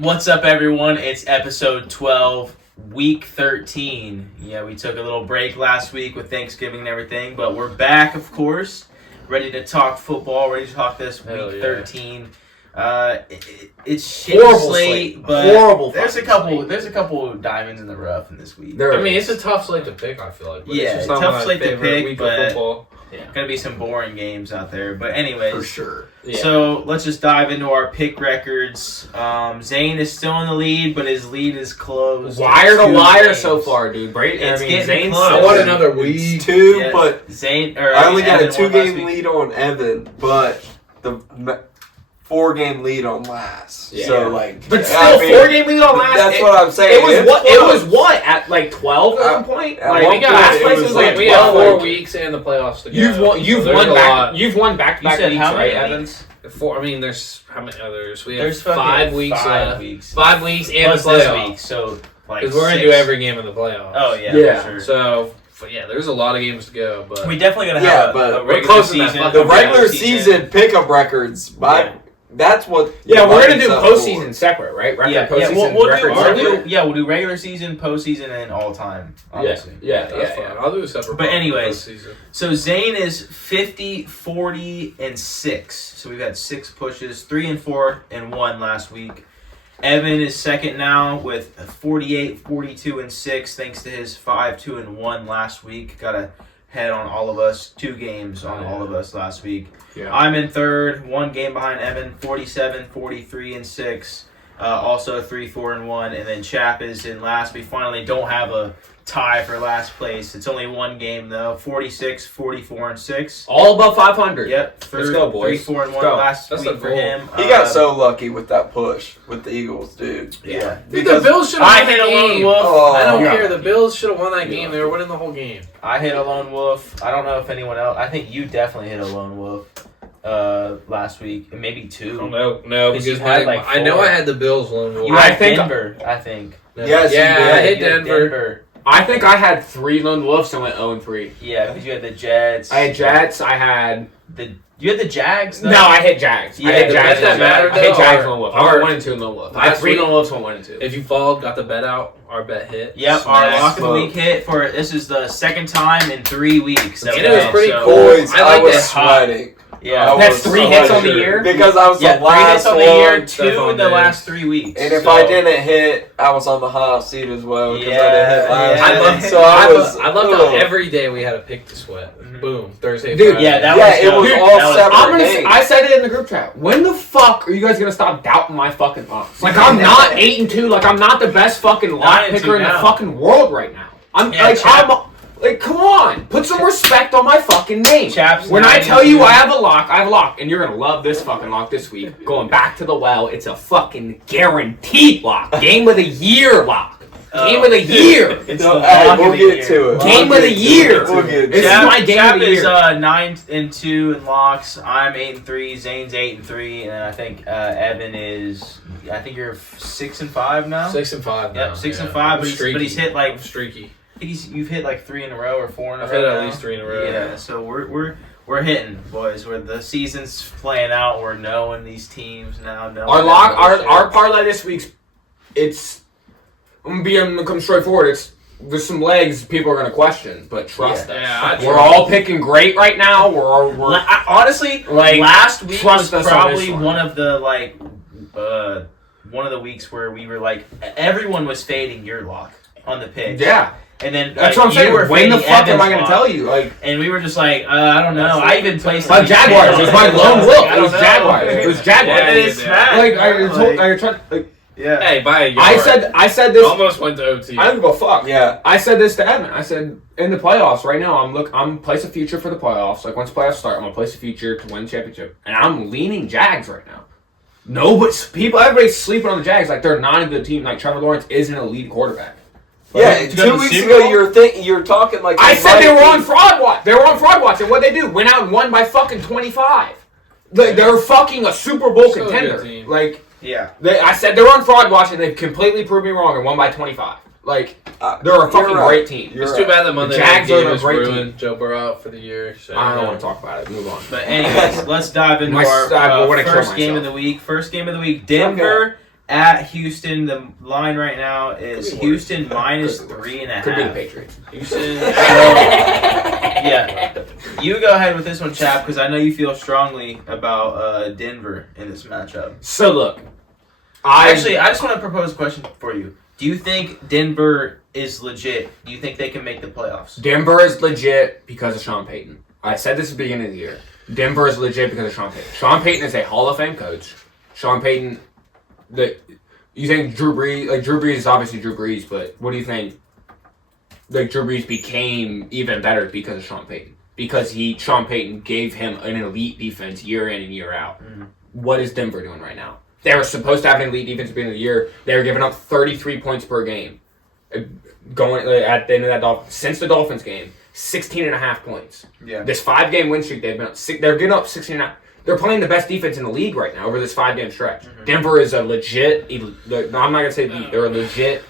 What's up, everyone? It's episode 12, week 13. Yeah, we took a little break last week with Thanksgiving and everything, but we're back, of course, ready to talk football, ready to talk this week 13. It's shitty slate, but horrible. There's a couple diamonds in the rough in this week. It's a tough slate to pick, I feel like. But yeah, it's just tough slate to pick, but yeah. Gonna be some boring games out there. But anyways, For sure. Yeah. So let's just dive into our pick records. Zane is still in the lead, but his lead is closed. Wire to wire so far, dude. Zane's close. I want another week. But Zane. I only got a 2-game lead on Evan, but the 4-game lead on last. Yeah. So but still, 4-game lead on last. That's what I'm saying. It was what at like 12 at one point. Last place was like we have 4 weeks and the playoffs to go. You've won back-to-back weeks, right, Evans? There's how many others? There's 5 weeks. 5 weeks. 5 weeks and plus the playoffs. Week, so because we're gonna do every game in the playoffs. Oh yeah. For sure. So. But yeah, there's a lot of games to go. But we definitely gonna have a regular season. The regular season pickup records. That's what. Yeah, we're gonna do postseason separate, right? We'll do regular season, postseason, and all time. Obviously. Yeah. I'll do a separate. But anyways, so Zane is 50, 40, and 6. So we've had 6 pushes, 3 and 4 and 1 last week. Evan is second now with 48, 42, and 6, thanks to his 5, 2, and 1 last week. Got a head on all of us, 2 games on all of us last week. Yeah. I'm in third, 1 game behind Evan, 47, 43, and 6. Also 3, 4, and 1. And then Chap is in last. We finally don't have a tie for last place. It's only 1 game, though. 46, 44, and 6. All above 500. Yep. Let's go, boys. 3, 4, and 1 last week for him. He got so lucky with that push with the Eagles, dude. Yeah. Because the Bills should have won that game. I don't care. The Bills should have won that game. They were winning the whole game. I hit a lone wolf. I don't know if anyone else. I think you definitely hit a lone wolf last week. And maybe 2. No, because I know I had the Bills lone wolf. You had Denver, I think. Yes, I hit Denver. I think I had 3 lone wolves and went 0-3. Yeah, because you had the Jets. I had Jets. I had You had the Jags, though? No, I hit Jags. Yeah, I hit Jags. That mattered, I hit Jags lone wolf. I went 1 and 2 in lone wolf. I had 3 lone wolves, 1 and 2. If you followed, got the bet out, our bet hit. Yep, our lock of the week hit for this is the second time in 3 weeks. And it was pretty cool. Boys, I was sweating. Yeah, that's 3 hits on the year. Because I was the last 3 hits on the year, 2 in the last 3 weeks. And if I didn't hit, I was on the hot seat as well. Yeah, I loved how every day we had a pick to sweat. Boom, Thursday. Dude, Friday. it was all separate. I said it in the group chat. When the fuck are you guys gonna stop doubting my fucking locks? Like I'm not 8-2. Like I'm not the best fucking lock picker in the fucking world right now. Like, come on! Put some respect on my fucking name. When I tell you I have a lock, and you're gonna love this fucking lock this week. Going back to the well, it's a fucking guaranteed lock. Game of the year lock. Game of the year. We'll get to it. Game of the year. This is my game of the year. Chap is 9-2 in locks. I'm 8-3. Zane's 8-3, and I think Evan is. I think you're 6-5 now. 6-5 now. Yep, 6-5. But he's hit like streaky. You've hit like 3 in a row or 4 in a row. I've hit at least 3 in a row. Yeah, so we're hitting, boys. Where the season's playing out, we're knowing these teams now. Our parlay this week's I'm gonna come straight forward. It's with some legs people are gonna question, but trust us. Yeah, we're all picking great right now. Honestly, last week was probably one of the weeks where we were like everyone was fading your lock on the pick. Yeah. And then that's what I'm saying. When the fuck am I going to tell you? And we were just like, I don't know. I even placed my Jaguars. It was my lone wolf. It was Jaguars. It was Jaguars. Hey, by a yard. I said this. Almost went to OT. I don't give a fuck. Yeah. I said this to Evan. I said in the playoffs right now. I'm place a future for the playoffs. Like once the playoffs start, I'm gonna place a future to win the championship, and I'm leaning Jags right now. Everybody's sleeping on the Jags like they're not a good team. Like Trevor Lawrence is an elite quarterback. Yeah, 2 weeks ago you're talking like I said they were on fraud watch. They were on fraud watch, and what they do? Went out and won by fucking 25. They're fucking a Super Bowl contender. I said they were on fraud watch, and they completely proved me wrong and won by 25. Like they're a fucking great team. It's too bad that Monday Jags game are a was great ruined. Joe Burrow out for the year. So I don't want to talk about it. Move on. But anyways, let's dive into our first game of the week. First game of the week: Denver at Houston. The line right now is Houston minus 3.5. Could be the Patriots. Houston. Yeah. You go ahead with this one, Chap, because I know you feel strongly about Denver in this matchup. So look, I just want to propose a question for you. Do you think Denver is legit? Do you think they can make the playoffs? Denver is legit because of Sean Payton. I said this at the beginning of the year. Denver is legit because of Sean Payton. Sean Payton is a Hall of Fame coach. Sean Payton, you think Drew Brees? Like Drew Brees is obviously Drew Brees, but what do you think? Like Drew Brees became even better because of Sean Payton. Because Sean Payton gave him an elite defense year in and year out. Mm-hmm. What is Denver doing right now? They were supposed to have an elite defense at the beginning of the year. They were giving up 33 points per game. Going at the end of that since the Dolphins game, 16.5 points. Yeah. This 5-game win streak they've been up. They're getting up 16.5. They're playing the best defense in the league right now over this 5-game stretch. Mm-hmm. Denver is a legit. No, I'm not gonna say elite. They're a legit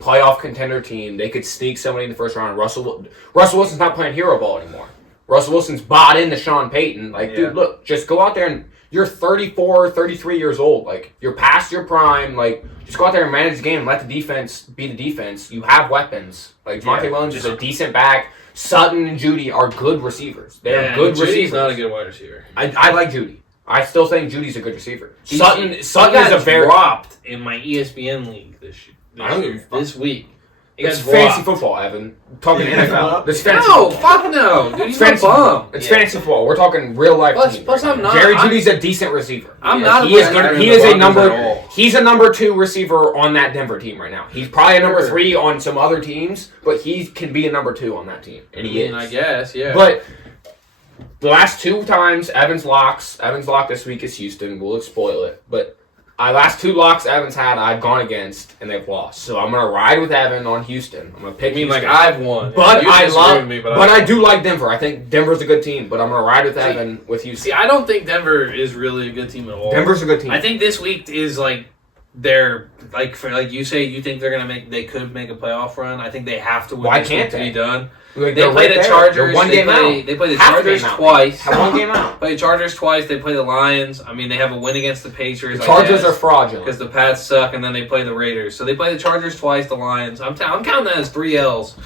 playoff contender team. They could sneak somebody in the first round. Russell Wilson's not playing hero ball anymore. Russell Wilson's bought into Sean Payton. Like, dude, look, just go out there and you're 34, 33 years old. Like, you're past your prime. Like, just go out there and manage the game and let the defense be the defense. You have weapons. Like, Javonte Williams is a decent back. Sutton and Judy are good receivers. They're good Judy's receivers. Not a good wide receiver. I like Judy. I still think Judy's a good receiver. Sutton is a very dropped in my ESPN league this week. It's fantasy football, Evan. Talking NFL. This fantasy football. Fuck no, dude. He's a bum. It's fantasy football. We're talking real life. Plus I'm not. Jerry Judy's a decent receiver. I'm not. He is a number. He's a number 2 receiver on that Denver team right now. He's probably a number 3 on some other teams, but he can be a number 2 on that team, and he is. I guess, yeah. But the last 2 times Evan's lock this week is Houston. We'll spoil it, but. Last 2 locks Evan's had, I've gone against, and they've lost. So I'm gonna ride with Evan on Houston. I'm gonna pick. Like I've won, but I do like Denver. I think Denver's a good team, but I'm gonna ride with Evan with Houston. See, I don't think Denver is really a good team at all. Denver's a good team. I think this week is like they're like you say you think they could make a playoff run. I think they have to win. Why can't they? To be done. Like they play the Chargers. They play the Chargers twice. One game out. Play the Chargers twice. They play the Lions. I mean, they have a win against the Patriots. The Chargers are fraudulent because the Pats suck, and then they play the Raiders. So they play the Chargers twice. The Lions. I'm counting that as 3 L's.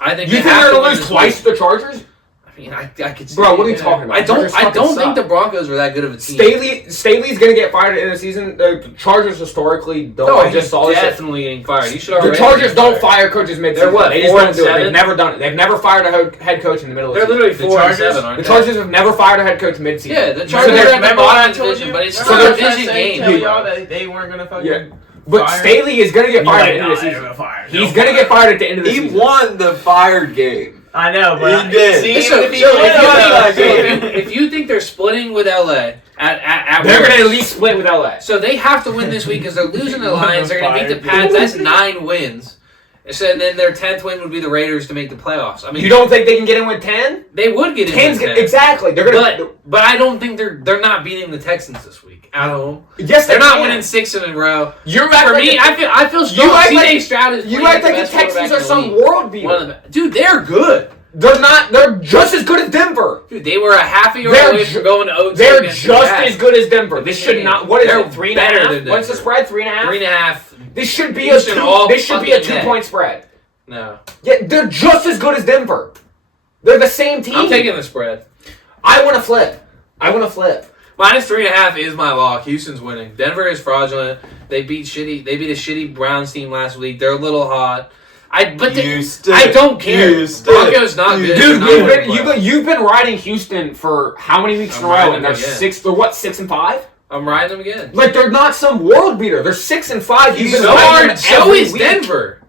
I think you think they're gonna lose twice to the Chargers. I mean, I could see. Bro, what are you talking about? I don't think the Broncos are that good of a team. Staley's gonna get fired in the season. The Chargers historically don't. No, he's definitely getting fired. The Chargers don't fire coaches mid-season. They're what? They just don't do it. They've never done it. They've never fired a head coach in the middle of the season. They're literally 4-7, aren't they? The Chargers have never fired a head coach mid-season. Yeah, the Chargers are at the bottom division, but it's still a division game. Tell y'all that they weren't gonna fucking. But Staley is gonna get fired at the end of the season. He's gonna get fired at the end of the season. He won the fired game. I know, but he did. If you think they're splitting with LA they're going to at least split with LA. So they have to win this week because they're losing the Lions. They're going to beat the Pats. That's 9 wins. So then their 10th win would be the Raiders to make the playoffs. I mean, you don't think they can get in with 10? They would get in with 10. Exactly. They're going but I don't think they're not beating the Texans this week at home. Yes, they're not winning 6 in a row. I feel strong. CJ Stroud is you act like the Texans are some world beater. Dude, they're good. They're not. They're just as good as Denver. Dude, they were a half a yard away from going to OT. They're just as good as Denver. This should not. What is it? 3.5. What's the spread? 3.5. 3.5. This should be a 2-point spread. No. Yeah, they're just as good as Denver. They're the same team. I'm taking the spread. I want to flip. Minus 3.5 is my lock. Houston's winning. Denver is fraudulent. They beat a shitty Browns team last week. They're a little hot. I don't care. Broncos not good. Dude, you've been riding Houston for how many weeks in a row? And they're 6. They're what? 6-5. I'm riding them again. Like they're not some world beater. They're 6-5. So is Denver.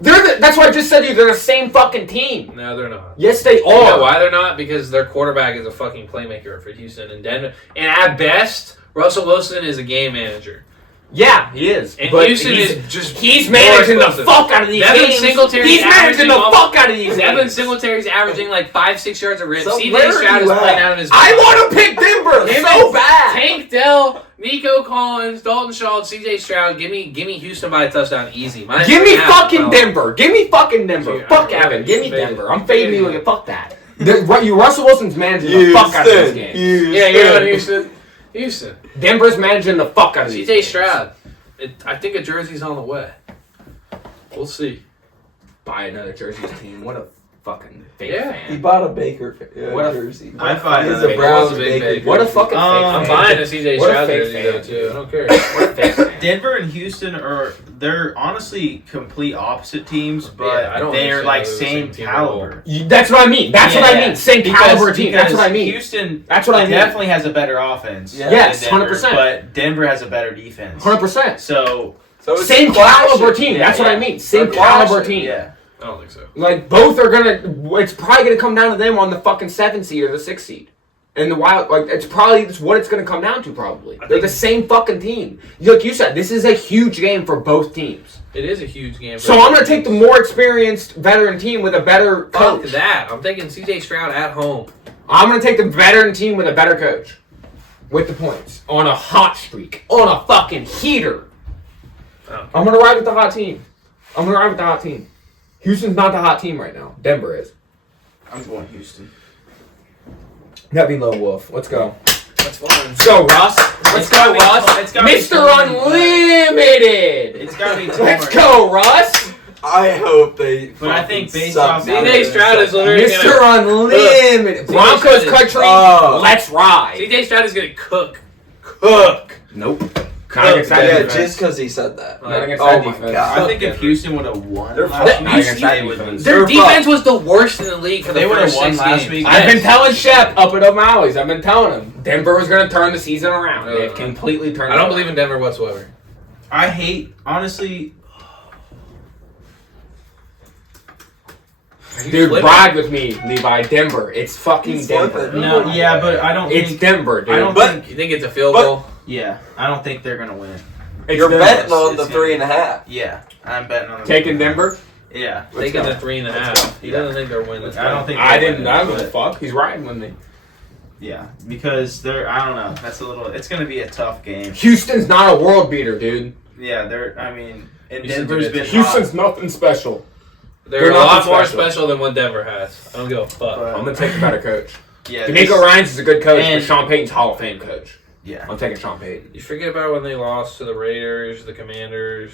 That's why I just said to you. They're the same fucking team. No, they're not. Yes, they are. You know why they're not? Because their quarterback is a fucking playmaker for Houston and Denver. And at best, Russell Wilson is a game manager. Yeah, he is. And Houston is just... He's managing the fuck out of these games. He's managing the fuck out of these games. Devin Singletary's averaging like 5-6 yards a rip. CJ Stroud is playing out of his... I want to pick Denver so bad. Tank Dell, Nico Collins, Dalton Schultz, CJ Stroud. Give me Houston by a touchdown easy. Give me fucking Denver. Fuck Evan. Give me Denver. I'm fading you and fuck that. Russell Wilson's managing the fuck out of this game. Yeah, you're on Houston. Denver's managing the fuck out of these CJ Stroud. I think a jersey's on the way. We'll see. Buy another Jerseys team. What a fucking fake He fan. bought a Baker What a- jersey. I find He's that a Browns It was a big Baker. What a fucking fake I'm fan. buying a CJ What a Stroud fake jersey fan, though too. dude. I don't care. What a fake fan. Denver and Houston they're honestly complete opposite teams, but Yeah, I don't they're understand like they're the same same team at all. caliber. That's what I mean. That's what I mean. Same caliber team. That's what I mean. Houston That's what I mean. definitely has a better offense. Yeah. Yes, than Denver, 100%. But Denver has a better defense. 100%. So So it's Same clashing. caliber team. That's what I mean. Same They're caliber clashing. team. yeah, I don't think so. Like both are gonna. It's probably gonna come down to them on the fucking 7th seed or the 6th seed. And the Wild, like it's what it's gonna come down to. Probably they're the same fucking team. Like you said, this is a huge game for both teams. It is a huge game. For So I'm gonna take the more experienced veteran team with a better Fuck coach. that. I'm taking CJ Stroud at home. I'm gonna take the veteran team with a better coach. With the points. On a hot streak. On a fucking heater. Oh. I'm gonna ride with the hot team. Houston's not the hot team right now. Denver is. I'm going Houston. That'd be Low Wolf. Let's go. That's fine. Let's go, Russ. Let's go, Russ. It's gotta be Mr. Tony, Unlimited. It's gotta be. Let's Tony. go, Russ. I hope they. But I think based suck off now. CJ Stroud is literally Mr. Unlimited. Broncos country. Oh. Let's ride. CJ Stroud is gonna cook. Nope. Not Not against against that Yeah, defense. just because he said that. Not against Oh that my defense. God. I think if Houston would have won They're last fucking- week, against that they would defense. lose. Their They're defense was the worst in the league for They the would've first won 6 last games. week. I've been telling Shep up at O'Malley's. I've been telling him Denver was going to turn the season around. They've completely turned. I don't believe in Denver whatsoever. I hate, honestly. Dude, Flipping? ride with me, Levi. Denver. It's fucking He's Denver. flipping. No, yeah, but I don't It's think. Denver, dude. I don't But- think. You think it's a field But- goal? Yeah, I don't think they're gonna win. It's You're Denver. betting on the It's 3.5. Yeah, I'm betting on them. Taking Denver. Yeah, Taking go. the 3.5. He doesn't think they're winning. I don't think. I they'll didn't. win, I don't give a but- fuck. He's riding with me. Yeah, because they're. I don't know. That's a little. It's gonna be a tough game. Houston's not a world beater, dude. Yeah, they're. I mean, and Houston's Denver's a been. good Houston's nothing special. They're They're a lot nothing more special. special than what Denver has. I don't give a fuck. But- I'm gonna take the better coach. Yeah, D'Amico Ryans is a good coach, And- but Sean Payton's Hall of Fame coach. Yeah. I'm taking Sean Payton. You forget about when they lost to the Raiders, the Commanders.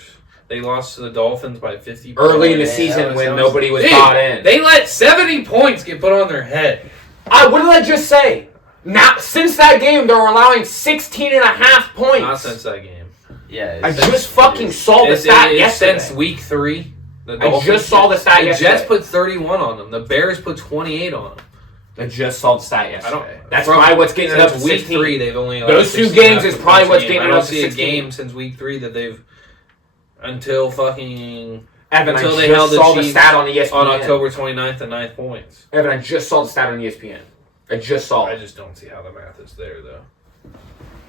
They lost to the Dolphins by 50 Early in the points. season that when was- nobody was Dude, bought in. They let 70 points get put on their head. What did I just say? Now, since that game, they're allowing 16 and a half points. Not since that game. Yeah. I it's- just fucking saw the stat yesterday. Since week 3. The I Dolphins- just saw the stat The yesterday. Jets put 31 on them. The Bears put 28 on them. I just saw the stat I yesterday. don't. That's from- probably what's getting it up to since week 16. 3. They've only allowed Those two 16 games is points probably a what's game. getting I it don't up to see a 16. game since week 3 that they've until fucking Evan, until I they just held the saw the Chiefs stat on ESPN. on October 29th to 9 points. Evan, I just saw the stat on ESPN. I just saw I it. just don't see how the math is there though.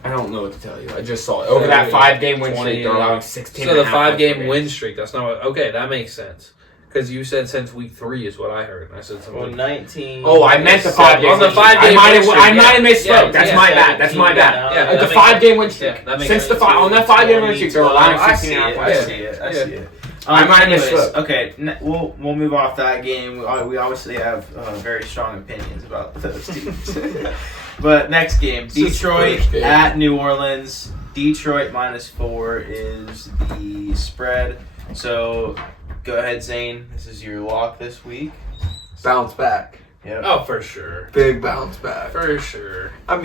I don't know what to tell you. I just saw it. Over that 5-game win streak, they're 20, allowing 16 So and a the half 5-game points per win game. streak. That's not what, okay. That makes sense because you said since week 3 is what I heard. And I said Well, something. 19. Oh, I meant the On 5-game the win streak. 5-game I win streak, might have misspoke. yeah. That's Yeah, my yeah, bad. That's my bad. Yeah, The that makes 5-game win streak. Yeah, that makes Since the sense. on that 5-game win streak, they're allowing I 16 see and a it. half I points. see it. I Yeah. see it. I might have Anyways, misspoke. Okay, we'll move off that game. We obviously have very strong opinions about those teams. But next game, It's just the Detroit first game. at New Orleans. Detroit -4 is the spread. So go ahead, Zane. This is your lock this week. Bounce back. Yep. Oh, for sure. Big bounce back. For sure. I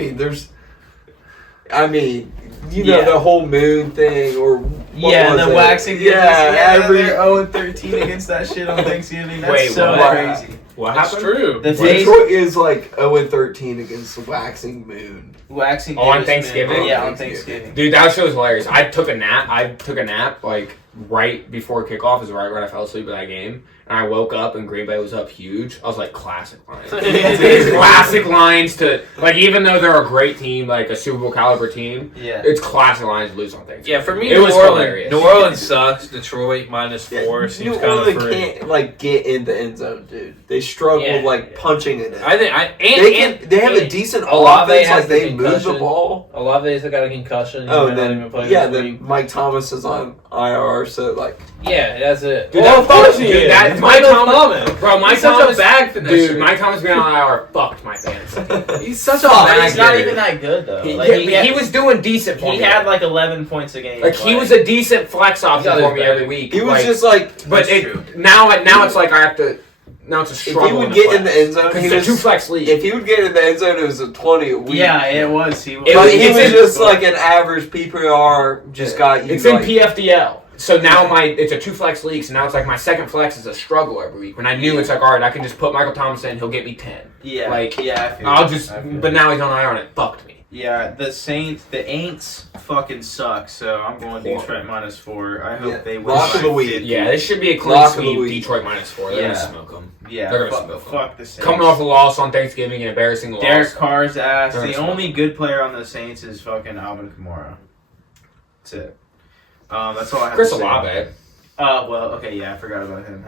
mean, you know, Yeah. the whole moon thing or what Yeah, was the it? waxing. Yeah, every they're 0-13 against that shit on Thanksgiving. That's Wait, so what? crazy. What That's happened? true. The face Detroit is like 0-13 against the waxing moon. waxing. Oh, on Davis Thanksgiving? Man. Yeah, on Thanksgiving. Thanksgiving. Dude, that shit was hilarious. I took a nap like right before kickoff is right when I fell asleep at that game. And I woke up and Green Bay was up huge. I was like, classic Lions. It's classic Lions to, like, even though they're a great team, like a Super Bowl caliber team, Yeah. it's classic Lions to lose on Thanksgiving. Yeah, for me, It New was Orleans. hilarious. New Orleans sucks. Detroit -4 New seems kind of Orleans free. can't like get in the end zone, dude. They struggle Yeah, like punching it in. I think They have a decent Olave offense, has like they the move the concussion. ball. Olave's got a concussion. He Oh, might and not then even play yeah, this then week. Mike Thomas is on IR PPR, so like. Yeah, that's it. Dude, Well, of course he dude, is. that's Mike Michael Thomas. Thomas. Bro, Mike He's such Thomas, a bag finisher. Dude, Mike Thomas being on IR fucked my fantasy. He's such a Oh, bag he's not hitter. even that good though. He, Like, yeah, he was doing decent for he me. had like 11 points a game. like he was a decent flex option got his for me bag. every week. He was like, just like. But That's true. now it's like I have to. Now it's a If struggle. he would get in the end zone, because he it's a was. 2-flex league. If he would get in the end zone, it was a 20 a week. Yeah, it was. He was. It But was- he it's was in- just like an average PPR. Just got you. It's like, in PFDL. So now it's a 2-flex league. So now it's like my second flex is a struggle every week. When I knew it's like, all right, I can just put Michael Thomas in, he'll get me 10. Yeah. Like, yeah. I feel I'll it. just. I feel But it. now he's on IR and it fucked me. Yeah, the Aints fucking suck. So I'm going Detroit -4. I hope they win. Lock by of the week. 50. Yeah, this should be a clean Lock of the sweep. week. Detroit -4. They're Yeah. gonna smoke them. Yeah, They're gonna fuck, smoke 'em. fuck the Saints. Coming off a loss on Thanksgiving, an embarrassing loss. Derek Carr's ass. They're The gonna only good player on the Saints is fucking Alvin Kamara. That's it. That's all I have Chris to say. Olave. Well, okay, yeah, I forgot about him.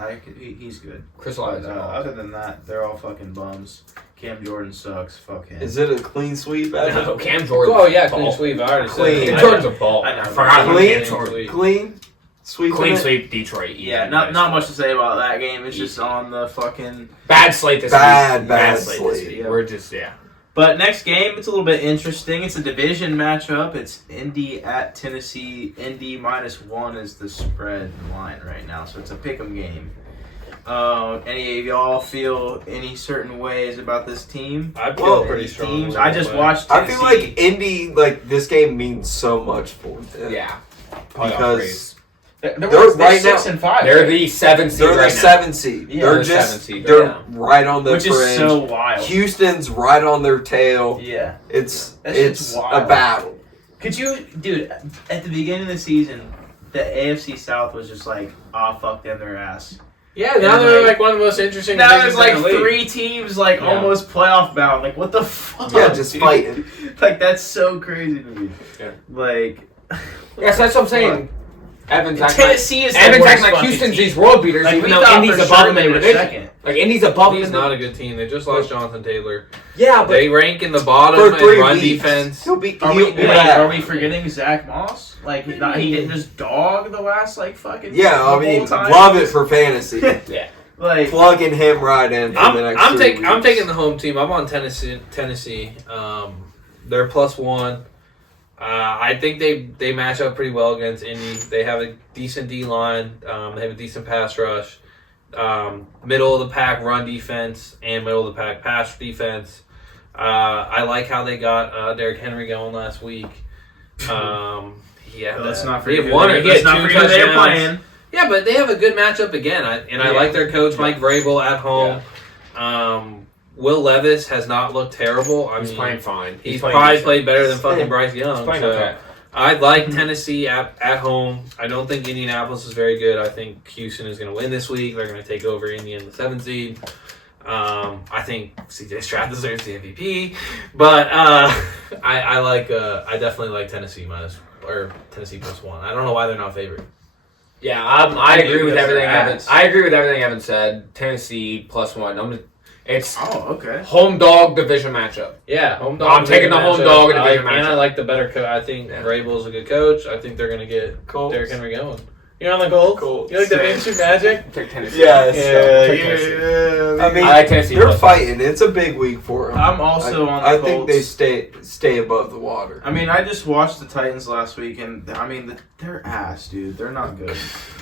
He's good. Chris But, Olave. other than that, they're all fucking bums. Cam Jordan sucks. Fuck him. Is it a clean sweep? Evan? No, Cam Jordan. Oh yeah, clean sweep. I already Clean. said Cam it. Jordan's a ball. I know. I forgot about Clean. Cam Jordan. Clean sweep. Clean sweep, Detroit. Yeah, not much to say about that game. It's just on the fucking. Bad slate this Bad week. slate. this week. Yeah. We're just, yeah. But next game, it's a little bit interesting. It's a division matchup. It's Indy at Tennessee. Indy -1 is the spread line right now, so it's a pick'em game. Any of y'all feel any certain ways about this team? I Well, feel pretty These strong. teams. I just watched I Tennessee. feel like Indy, like this game means so much for them. Yeah. Because they're right 6-5. They're right? the 7th seed they're the right now. 7th seed. Yeah, they're they're just 7th seed they're right now. right on the which fringe. is so wild. Houston's right on their tail. Yeah. It's That shit's a wild. battle. Could you, dude? At the beginning of the season, the AFC South was just like, ah, fuck them, their ass. Yeah, now And, they're like- like one of the most interesting. Now there's divisions like in the league. 3 teams like Yeah. almost playoff bound. Like what the fuck? Yeah, just dude? fighting. Like that's so crazy to me. Yeah. Like Yes, that's what I'm saying. Evans acting like, Tennessee is the Evans worst acting like fucking Houston's team. these world beaters, Like, even we though thought Indy's for above sure them in they the were division. second. Like Indy's above He's them. not a good team. They just lost Jonathan Taylor. Yeah, but They rank in the bottom For 3 in run weeks. defense. He'll be. Are he'll we, be wait, back. are we forgetting Zach Moss? Like he didn't just dog the last like fucking Yeah, I the mean, whole time? love it for fantasy. yeah. Like Plugging him right in for the next 3 weeks. I'm taking the home team. I'm on Tennessee. They're +1. I think they match up pretty well against Indy. They have a decent D line. They have a decent pass rush. Middle of the pack run defense and middle of the pack pass defense. I like how they got Derrick Henry going last week. Yeah, let's not he forget had one. He let's had not 2 forget who they're touchdowns. playing. Yeah, but they have a good matchup again. I Yeah. like their coach Mike Vrabel at home. Will Levis has not looked terrible. I He's mean, playing fine. He's playing probably decent. played better than fucking Bryce Young. He's playing So okay. I like Tennessee at home. I don't think Indianapolis is very good. I think Houston is going to win this week. They're going to take over Indy in the 7th seed. I think CJ Stroud deserves the MVP, but I definitely like Tennessee Tennessee +1. I don't know why they're not favored. Yeah, I agree with Because everything they're Evan. ass. I agree with everything Evan said. Tennessee +1. It's Oh, okay. home dog division matchup. Yeah, home dog. I'm taking the home matchup. dog in I division like- and I matchup. like the better coach. I think Yeah. Vrabel's a good coach. I think they're going to get Colts. Derrick Henry going. You're on the Colts? Colts. You like the Same. mainstream Magic? Take Tennessee. Yes. Yeah, I mean, I like Tennessee. they're +1.5ghting. It's a big week for them. I'm also on the I Colts. think they stay above the water. I mean, I just watched the Titans last week, and I mean, they're ass, dude. They're not good.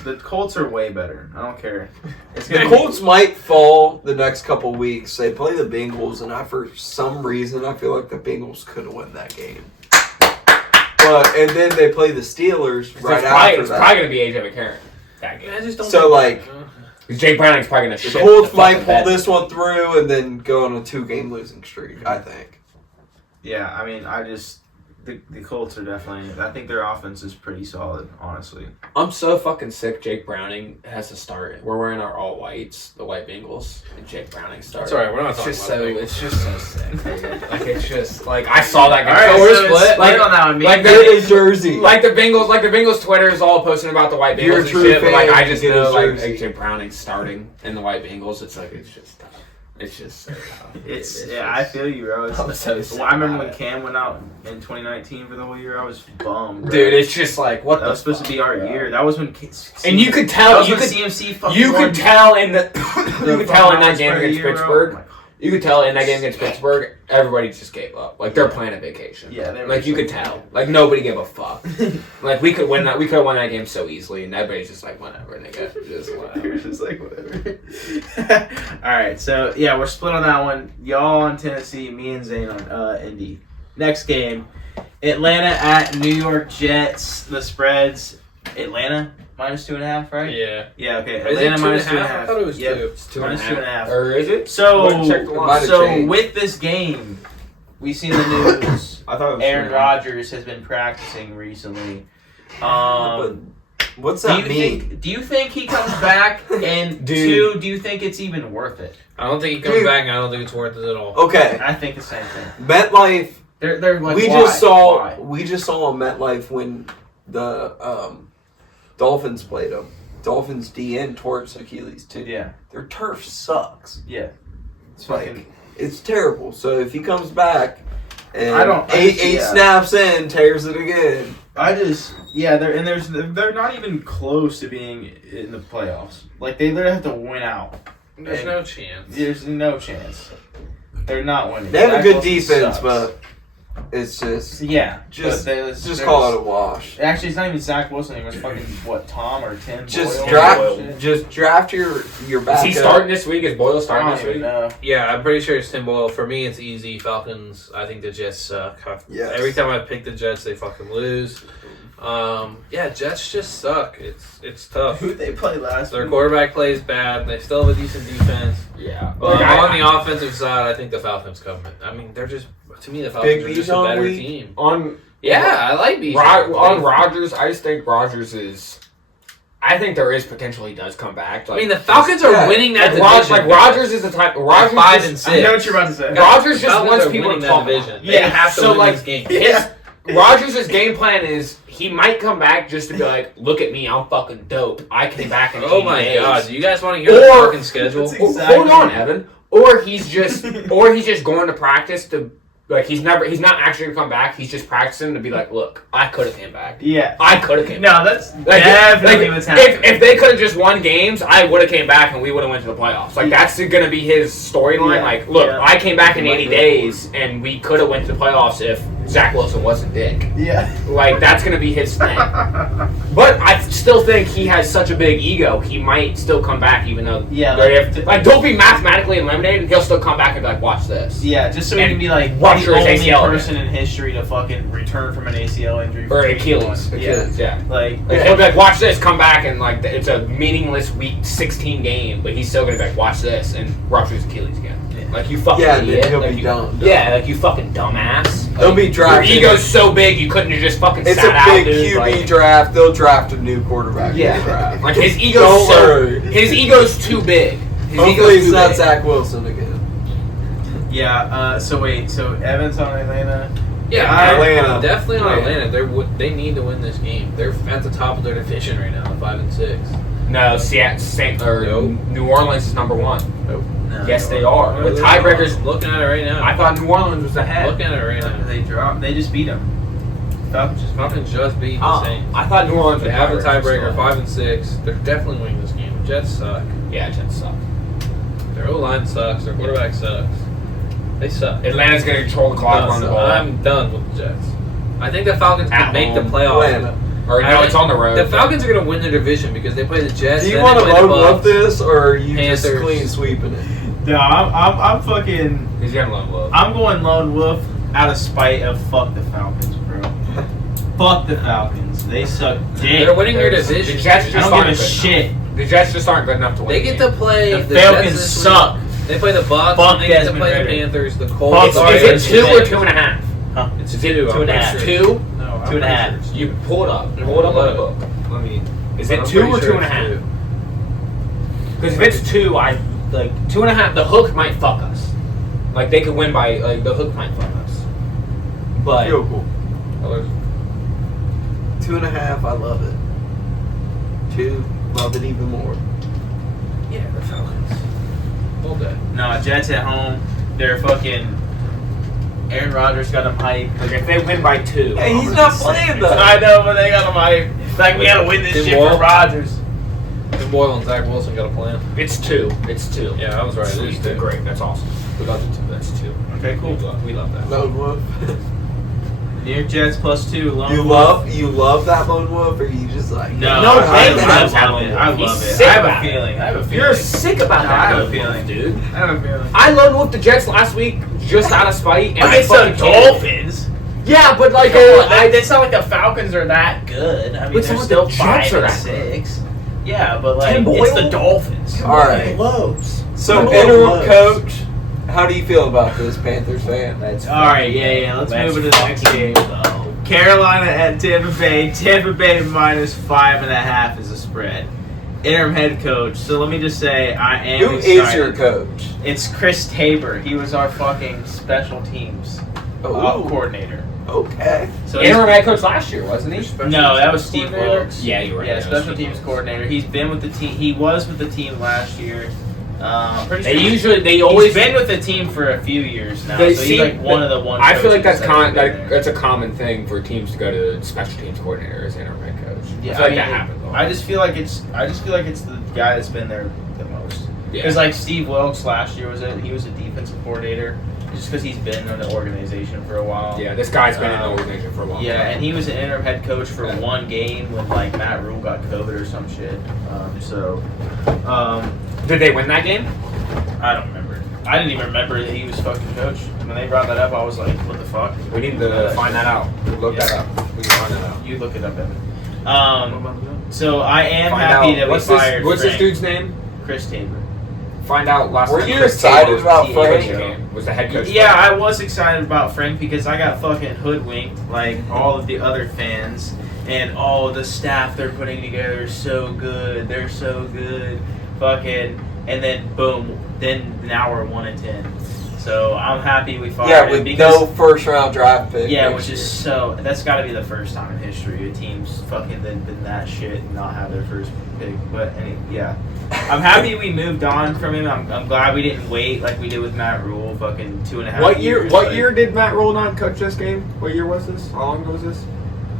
The Colts are way better. I don't care. It's The gonna Colts might fall the next couple weeks. They play the Bengals, and for some reason, I feel like the Bengals could have won that game. And then they play the Steelers right after It's that. probably going to be AJ McCarron. That game. I just don't So, think- like, Jake Browning's probably going to The shit. Colts the might fucking pull bed. this one through and then go on a 2-game losing streak, I think. Yeah, I mean, the Colts are definitely. I think their offense is pretty solid, honestly. I'm so fucking sick. Jake Browning has to start. We're wearing our all whites, the white Bengals, and Jake Browning starts. It's alright, we're not It's talking just about so. the Bengals. It's just so sick. dude. Like it's just like I saw that. All right, game. so we're so split. split Like- on that one. Me like and the- Dave- Get a jersey. Like the Bengals Twitter is all posting about the white Bengals You're a and true shit. But like fan, I just get know his like jersey. Jake Browning's starting in the white Bengals. It's like it's just. It's just. I feel you, bro. I'm so sad I remember about when it. Cam went out in 2019 for the whole year. I was bummed, bro. Dude, it's just like what that the was supposed fuck, to be our bro. year. That was when. And you could That tell. was You when could. CMC fucking. You won could tell in the. the You could tell in that fucking game Oscar against year, bro. Pittsburgh. Oh my- You could tell in that game against Pittsburgh, everybody just gave up. Like they're playing a vacation. Yeah, they were like you so could tell. Like nobody gave a fuck. Like we could win that. We could have won that game so easily, and everybody's just like whatever, nigga, just They whatever. were just like whatever. All right, so yeah, we're split on that one. Y'all on Tennessee, me and Zane on Indy. Next game, Atlanta at New York Jets. The spreads, Atlanta -2.5, right? Yeah. Yeah. Okay. Is it Atlanta -2.5? -2.5. I thought it was Yep. 2. It's Minus 2.5. Or is it? So, Go check the line. Might have so changed. with this game, we seen the news. I thought it was Aaron 2.5. Rodgers has been practicing recently. But what's that mean? Do you think he comes back? And Dude. two, do you think it's even worth it? I don't think he comes Dude. back, and I don't think it's worth it at all. Okay, I think the same thing. MetLife. They're like we why? just saw. Why? We just saw a MetLife when the Dolphins played them. Dolphins DN tore his Achilles too. Yeah, Their turf sucks. yeah. It's like it's terrible. So if he comes back and I don't- eight yeah. snaps in, tears it again. They're not even close to being in the playoffs. Like they literally have to win out. There's no chance. There's no chance. They're not winning. They have a Zach good Wilson defense, sucks. but it's just yeah, just but there's- call it a wash. Actually, it's not even Zach Wilson anymore. It's fucking what, Tom or Tim? Just Boyle? draft, just draft your Is backup. he starting this week? Is Boyle I starting don't this even week? know. Yeah, I'm pretty sure it's Tim Boyle. For me, it's easy. Falcons. I think the Jets suck. Yes. Every time I pick the Jets, they fucking lose. Yeah, Jets just suck. It's tough. Who they play last? Their week? quarterback plays bad. They still have a decent defense. Yeah. On the offensive side, I think the Falcons come. I mean, they're just, to me, the Falcons are just a Bijan better week? team. on Yeah, I like Bijan. On Rodgers, I just think Rodgers is. I think there is potential he does come back. I mean, the Falcons are Yeah. winning that like, division. Rodgers is the type. Rodgers 5 just- and 6. I know what you're about to say. Rodgers just Falcons wants are people winning to that talk division. about. They have to so win like this game. Yeah. Rodgers' game plan is he might come back just to be like, look at me, I'm fucking dope. I came back in 80 Oh my days. god, do you guys want to hear the Or- Falcons schedule? That's Well, hold on, Evan. Or he's just going to practice to like he's not actually gonna come back. He's just practicing to be like, look, I could have came back. Yeah. I could have came back. No, that's Like, definitely like, what's happening. if they could have just won games, I would have came back and we would have went to the playoffs. Like that's gonna be his storyline. Yeah. Like, look, Yeah. I came back in He might 80 go days and we could have went to the playoffs if Zach Wilson wasn't dick. Yeah. Like that's gonna be his thing. But I still think he has such a big ego. He might still come back even though Yeah, they like- have like don't be mathematically eliminated. And he'll still come back and be like, watch this. Yeah, just so he And can be like watch the your only ACL person in history to fucking return from an ACL injury. Or from Achilles. week one. Achilles, yeah. Like, Like, he'll be like, watch this, come back, and like it's a meaningless week 16 game, but he's still gonna be like, watch this, and ruptures Achilles again. Yeah. Like you fucking Yeah, and then idiot. he'll like, be you, dumb. Yeah, like you fucking dumbass. They'll Like, be drafting. Your ego's so big you couldn't have just fucking It's sat a out, big dude. QB like, draft. They'll draft a new quarterback. in the Yeah, draft. like his ego's Don't so worry. his ego's too big. His Hopefully ego's it's too not big. Zach Wilson again. yeah. So wait. So Evans on Atlanta. Yeah, Atlanta. definitely on Atlanta. Atlanta. They need to win this game. They're at the top of their division right now, 5 and 6. No, New Orleans is number one. Nope. No. Yes, they are. With tiebreakers, Looking at it right now. I thought New Orleans was ahead. Looking at it right now. They dropped. They just beat them. Falcons just beat Falcons just beat the Saints. I thought New Orleans They was have a tiebreaker, tiebreaker, still. 5 and 6. They're definitely winning this game. The Jets suck. Yeah, Jets suck. Their O-line sucks. Their quarterback sucks. They suck. Atlanta's gonna control the clock on the ball. I'm done with the Jets. I think the Falcons At can make the home. playoffs. Atlanta. Or no, it's on the road. The Falcons are going to win their division because they play the Jets. Do you then want they to play the load up Bucs. this, or are you just Panthers. clean sweeping it? No, I'm fucking. He's getting lone wolf. I'm going lone wolf out of spite of fuck the Falcons, bro. Fuck the Falcons. They suck dick. They're winning their The division. Jets I just don't aren't give a good shit. enough. The Jets just aren't good enough to win. They the get game. to play The Jets Falcons this week. suck. They play the Bucs. Fuck And they get to Desmond play Ridder. the Panthers, the Fuck Colts. Desmond Is Ridder. it 2 or 2.5? Huh? It's 2. Two and a half. Sure. 2? No, I'm 2.5. pretty sure. You pull it up. Pull it up on the book. Let me. Is it I'm 2 or pretty sure it's 2.5? 2. Because if it's 2, I like 2.5. The hook might fuck us. Like they could win by like the hook might fuck us. But Real cool. Oh, there's- 2.5. I love it. 2. Love it even more. Yeah, the Falcons. All day. No, Jets at home. They're fucking. Aaron Rodgers got them hyped. Like if they win by 2. Hey, he's not playing though. I know, but they got them hyped. Like we gotta win this Tim shit Boyle? for Rodgers. Tim Boyle and Zach Wilson got a plan. It's 2. It's 2. Yeah, I was right. Sweet. It is 2. Great. That's awesome. We love the 2. That's 2. Okay, cool. We love that. Lone Wolf. New York Jets +2. You love that Lone Wolf, or you just like No, No, I Bengals love have it. one. I He's love it. sick I have about a it. feeling. I have a feeling. You're sick about No, that. I have a lone feeling. wolf, dude. I have a feeling. I lone wolfed the Jets last week just out of spite. And Against I the fucking hated it. Dolphins. Yeah, but like, Come on, it's not like the Falcons are that good. I mean, But they're some still of the Jets 5 are and that 6. Yeah, but like Tim it's Boyle? the Dolphins. All right. Lows. So interim coach, how do you feel about this, Panthers fan? That's All right, yeah. Let's move into the next game. Carolina at Tampa Bay. Tampa Bay -5.5 is a spread. Interim head coach. So let me just say, I am Who excited. is your coach? It's Chris Tabor. He was our fucking special teams coordinator. Okay. So he's- Interim head coach last year, wasn't he? No, that was Steve Wilkes. Yeah, you're right. Yeah, That was special Steve teams Wilkes. coordinator. He's been with the team. He was with the team last year. Pretty sure They he's always been with the team for a few years now. They So he's seem- like one of the ones. I feel like that's been there. that's a common thing for teams to go to special teams coordinator as interim head coach. Yeah, I feel like mean, that happens. a lot. I just feel like it's the guy that's been there the most. Yeah. Because like Steve Wilkes last year he was a defensive coordinator, just because he's been in the organization for a while. Yeah, this guy's been in the organization for a long time. Yeah, and he was an interim head coach for one game when like Matt Rule got COVID or some shit. Did they win that game? I don't remember. I didn't even remember that he was fucking coach. When they brought that up, I was like, what the fuck? We need to find that out. Look Yeah. that up. We can find that out. You look it up, Evan. So I am Find happy out. that we What's this? fired What's this Frank. dude's name? Chris Tabor. Find out last Were time you Chris excited Tabor about was Frank? the game. Was the head coach? Yeah, I was excited about Frank because I got fucking hoodwinked like all of the other fans. And the staff they're putting together is so good. They're so good. Fucking. And then boom. Then now we're 1-10. So I'm happy we fired Yeah, him with because no first round draft pick. yeah, next which is year. that's got to be the first time in history a team's fucking been that shit and not have their first pick. But yeah, I'm happy we moved on from him. I'm glad we didn't wait like we did with Matt Rule, fucking 2.5 What year? years. What like- year did Matt Rule not coach this game? What year was this? How long ago was this?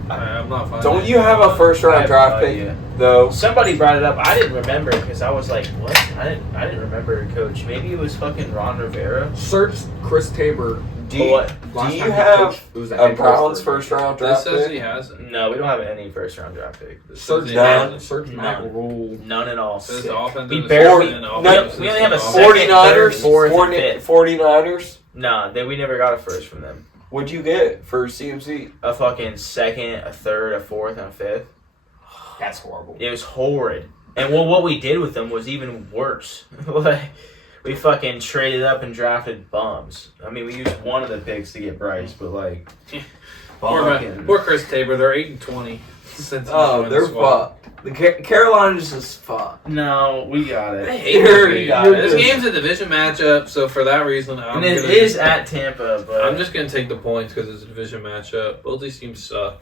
I'm not fine. Don't you have a first I round have draft no pick idea. though? Somebody brought it up. I didn't remember because I was like, what? I didn't remember coach. Maybe it was fucking Ron Rivera. Search Chris Tabor. Do you, What? Last do you time he have coached, it was the a head coach Browns for- first round This draft says he pick? hasn't. No, we don't have any first round draft pick. This Search is- None. Search Matt None. Rule. None at all. Says Sick. the offensive We is barely- second, no, offensive we is only have a second. second. 49ers? 4th, and 5th. 49ers? No, we never got a first from them. What'd you get for CMC? A fucking second, a third, a fourth, and a fifth. That's horrible. It was horrid. And what we did with them was even worse. Like, we fucking traded up and drafted bums. I mean, we used one of the picks to get Bryce, but like, fucking- Poor Chris Tabor. They're 8-20 since he's Oh, joined they're the squad. fucked. The Carolinas is fucked. No, we got I it. hate this You're- game. you're This just- game's a division matchup, so for that reason, And it is at Tampa, but I'm just gonna take the points because it's a division matchup. Both these teams suck.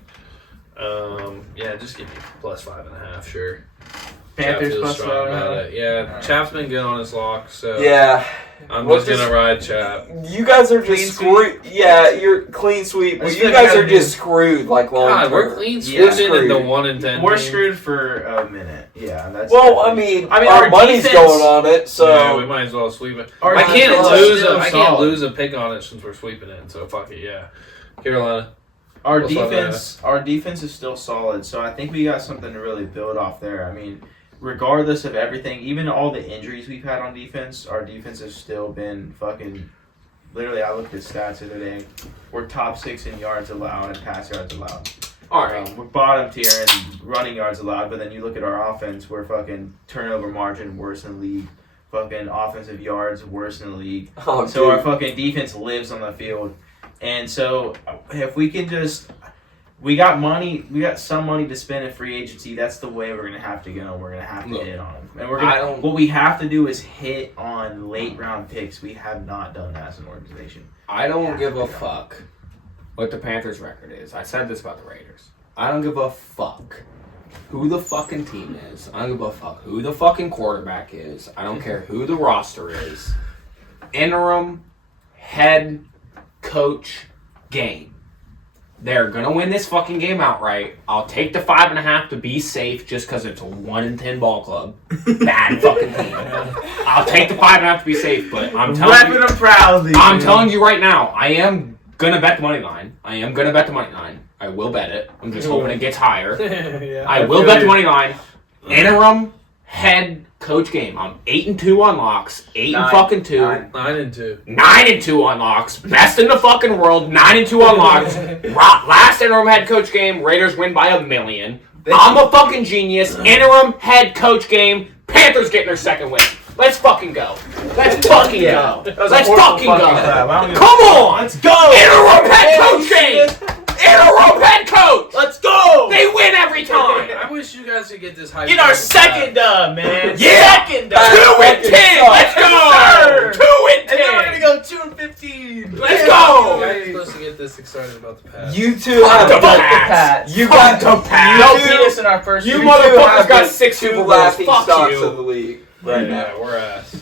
Yeah, just give me +5.5, sure. Panthers Chap feels plus strong about 5.5. it. Yeah, Chap's been good on his lock, so Yeah. I'm What just gonna does- ride Chap. You guys are Clean just screwed. Yeah, you're clean sweep. But That's you what guys I are gotta just screwed like long God, we're term. clean Yeah. sweeping in the Screwed. 1-10. We're team. screwed for a minute. Yeah, that's. Well, I mean, our our money's defense- going on it, so yeah, we might as well sweep it. Our I can't defense is still I can't solid. lose a pick on it since we're sweeping it. So fuck it, yeah. Carolina. Our Plus 5.5. defense is still solid, so I think we got something to really build off there. I mean, regardless of everything, even all the injuries we've had on defense, our defense has still been fucking. Literally, I looked at stats the other day. We're top 6 in yards allowed and pass yards allowed. All right. We're bottom tier in running yards allowed, but then you look at our offense, we're fucking turnover margin worse in the league. Fucking offensive yards worse in the league. oh, So our dude. fucking defense lives on the field. And so if we can just we got some money to spend in free agency, that's the way we're gonna have to go. We're gonna have to Look, hit on them. And what we have to do is hit on late round picks. We have not done that as an organization. I don't give a fuck what the Panthers record is. I said this about the Raiders. I don't give a fuck who the fucking team is. I don't give a fuck who the fucking quarterback is. I don't care who the roster is. Interim head coach game. They're gonna win this fucking game outright. I'll take the 5.5 to be safe, just because it's a 1-10 ball club. Bad fucking team. I'll take the 5.5 to be safe, but I'm telling you, proudly. I'm telling you right now, I am gonna bet the money line. I will bet it. I'm just hoping it gets higher. Yeah, I will bet the money line. Interim head coach game. I'm 8-2 on locks. 8-2. 9-2. 9-2 on locks. Best in the fucking world. 9-2 on locks. Last interim head coach game, Raiders win by 1,000,000. I'm a fucking genius. Interim head coach game, Panthers getting their second win. Let's fucking go. Let's fucking go. Let's fucking go. Come on. Let's go. Interim head coach game. Interim head coach. Let's go. They win every time. I wish you guys could get this hype. Get our second dub, man. Yeah. Second dub. 2-10. Let's go. 2-10. And then we're gonna go 2-15. Let's You go. guys are supposed to get this excited about the Pats. You two Fuck have the both Pats. You Fuck got the Pats. Don't You beat us in our first. You two. motherfuckers got the 6 two Super Bowls. laughing Fuck stocks you. of the league right now. Yeah, we're ass.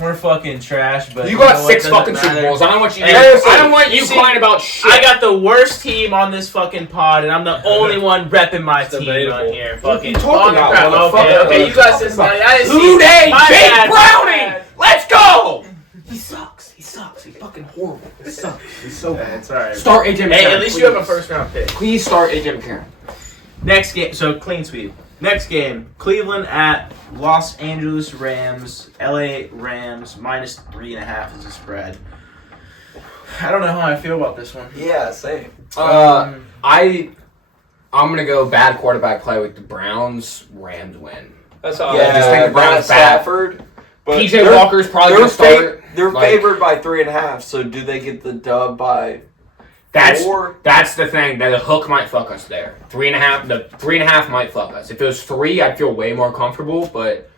We're fucking trash, but You got know 6 what? fucking Doesn't Super matter. Bowls. I don't want you. Hey, I don't want you you see, crying about shit. I got the worst team on this fucking pod, and I'm the only one repping my It's team debatable. on here. What Fucking you talking about, crap. motherfucker? Okay, you guys Cincinnati. I didn't Who see they? my Jake bad, my Browning. bad. Let's go. He sucks. He's fucking horrible. He sucks. He's so Yeah, bad. it's alright. Start AJ McCarron. Hey, at least you have a please. first round pick. Please start AJ McCarron. Next game, so clean sweep. Next game, Cleveland at Los Angeles Rams. LA Rams minus 3.5 is the spread. I don't know how I feel about this one. Yeah, same. I'm gonna go bad quarterback play with the Browns. Rams win. That's all. I just think the Browns Matt bad. Stafford. But PJ Walker's probably gonna start. They're like- favored by 3.5. So do they get the dub by That's 4? that's the thing. That the hook might fuck us there. 3.5. The 3.5 might fuck us. If it was 3, I'd feel way more comfortable. But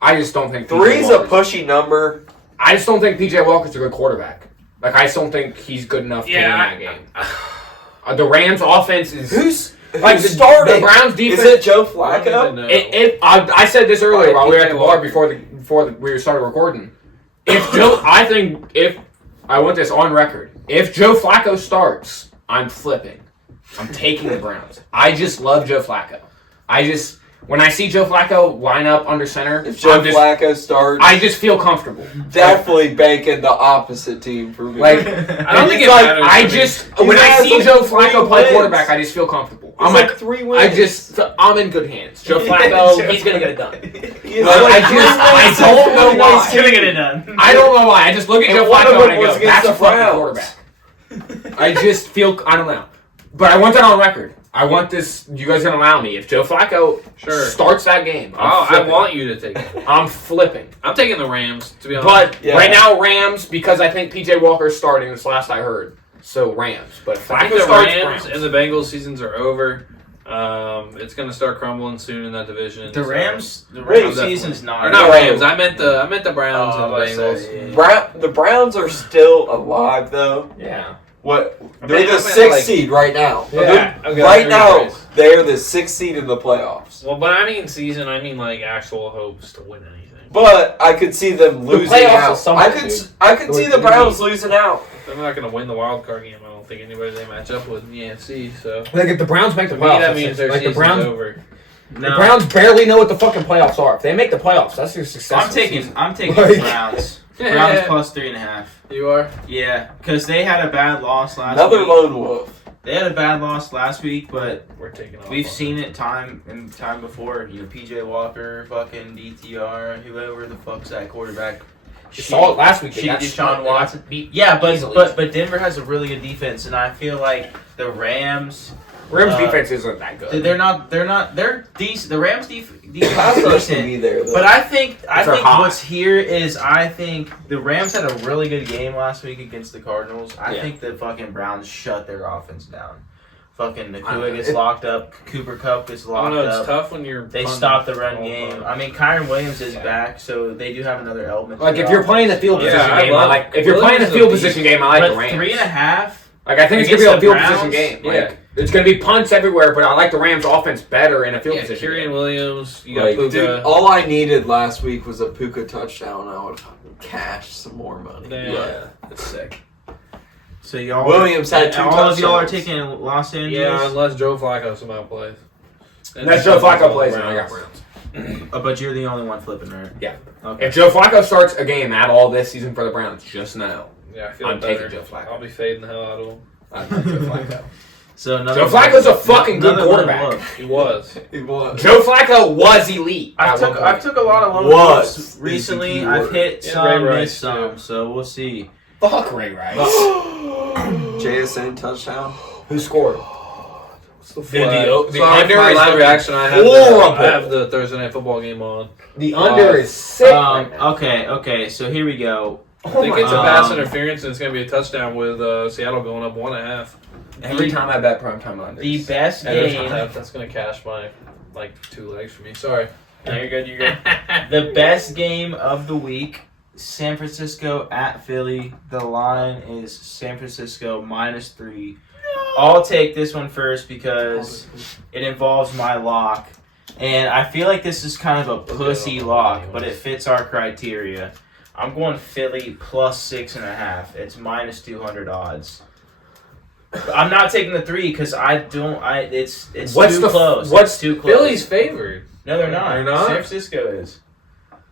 I just don't think 3's a pushy number. I just don't think PJ Walker's a good quarterback. Like I just don't think he's good enough to win that game. The Rams' offense is Who's like the starting? Browns' defense. Is it Joe I don't even Flacco? know. I said this earlier Right, while we were at the PJ bar Walker. before we started recording. If I want this on record, if Joe Flacco starts, I'm flipping. I'm taking the Browns. I just love Joe Flacco. When I see Joe Flacco line up under center, If Joe Flacco starts, I just feel comfortable. definitely banking the opposite team for me. Like I don't think it's it like matters. when I has see like Joe 3 Flacco play wins. quarterback, I just feel comfortable. I'm It's like 3 wins. I'm in good hands. Joe Flacco, he's gonna get it done. He has I like 3 just- wins I don't and know 3 why. wins He's gonna team. get it done. I don't know why. I just look at And Joe one of Flacco them and I was go, against that's a the fucking Browns. quarterback. I just feel, I don't know. But I want that on record. I want this, you guys gonna allow me. If Joe Flacco Sure. starts that game, I flipping. want you to take it. I'm flipping. I'm taking the Rams, to be honest. But Yeah. right now, Rams, because I think PJ Walker's starting, this last I heard. So Rams. But if I Flacco think the starts, Rams Browns. and the Bengals seasons are over. It's going to start crumbling soon in that division. The so- Rams Definitely. season's not. Or not No. Rams. I meant the Browns Oh, and I the was Bengals. about to say, yeah. The Browns are still alive though. Yeah. What? I They're mean, the I meant, 6th like- seed right now. Yeah, okay, Right I now, agree. they are the 6th seed in the playoffs. Well, but I mean season. I mean like actual hopes to win anything. But I could see them losing playoffs out. is something, I could see the Browns losing out. They're not going to win the wild card game. I don't think anybody they match up with in the NFC. So Like if the Browns make the to me, playoffs, that means their like the season's Browns, over. the Browns barely know what the fucking playoffs are. If they make the playoffs, that's your success. I'm taking Like- the Browns. Browns plus 3.5. You are. Yeah, because they had a bad loss last Another week. lone wolf. They had a bad loss last week, but We're taking off. we've on seen it time and time before. You know, PJ Walker, fucking DTR, whoever the fuck's that quarterback. You saw it last week. They She got Deshaun smoked. They got Watson. beat Yeah, but easily. but Denver has a really good defense, and I feel like the Rams. Rams defense isn't that good. They're decent. The Rams defense Pass is rush can decent. be there though. But I think They're hot. what's here is I think the Rams had a really good game last week against the Cardinals. I Yeah. think the fucking Browns shut their offense down. Fucking I don't Nakua know. gets locked up. Cooper Kupp gets I locked don't know. It's up. tough when you're. They punting stopped the run all game. time. I mean, Kyron Williams is back, so they do have another element. to Like their if you're playing the offense. field Yeah, position I game, I love- like. If you're Williams playing the is a field beast. position game, I like But the Rams. 3.5. Like I think it's gonna be a against field the position Browns, game. Yeah. Like It's going to be punts everywhere, but I like the Rams' offense better in a field position. Kyrian Williams, you got Puka. Dude, all I needed last week was a Puka touchdown. I would cash some more money. Yeah, that's sick. So y'all Williams had 2 all touchdowns. of y'all are taking Los Angeles. Yeah, unless Joe Flacco somehow plays. Unless Joe Flacco plays, and I got Browns. But you're the only one flipping, right? Yeah. Okay. If Joe Flacco starts a game at all this season for the Browns, just know Yeah, I feel I'm better. taking Joe Flacco. I'll be fading the hell out of him. I like Joe Flacco. So Joe Flacco's a fucking good another quarterback. look. He was. He was. Joe Flacco was elite. I've took a lot of low Was. looks recently. Easy I've hit Yeah, some, Ray Rice, missed some. too. So we'll see. Fuck Ray Rice. JSN touchdown. Who scored? The under my is live fucking reaction. I have, horrible. I have the Thursday Night Football game on. The under is sick. right now. Okay. So here we go. I think it's a God. pass interference, and it's going to be a touchdown with Seattle going up 1.5. Every time I bet primetime under. The best And game. that's going to cash my 2 legs for me. Sorry. No, you're good. You're good. The best game of the week: San Francisco at Philly. The line is San Francisco -3. I'll take this one first because it involves my lock, and I feel like this is kind of a pussy lock, but it fits our criteria. I'm going Philly +6.5. It's -200 odds. I'm not taking the 3 because it's What's too the- close. what's It's too close. Philly's favored. No, they're not. They're not? San Francisco is.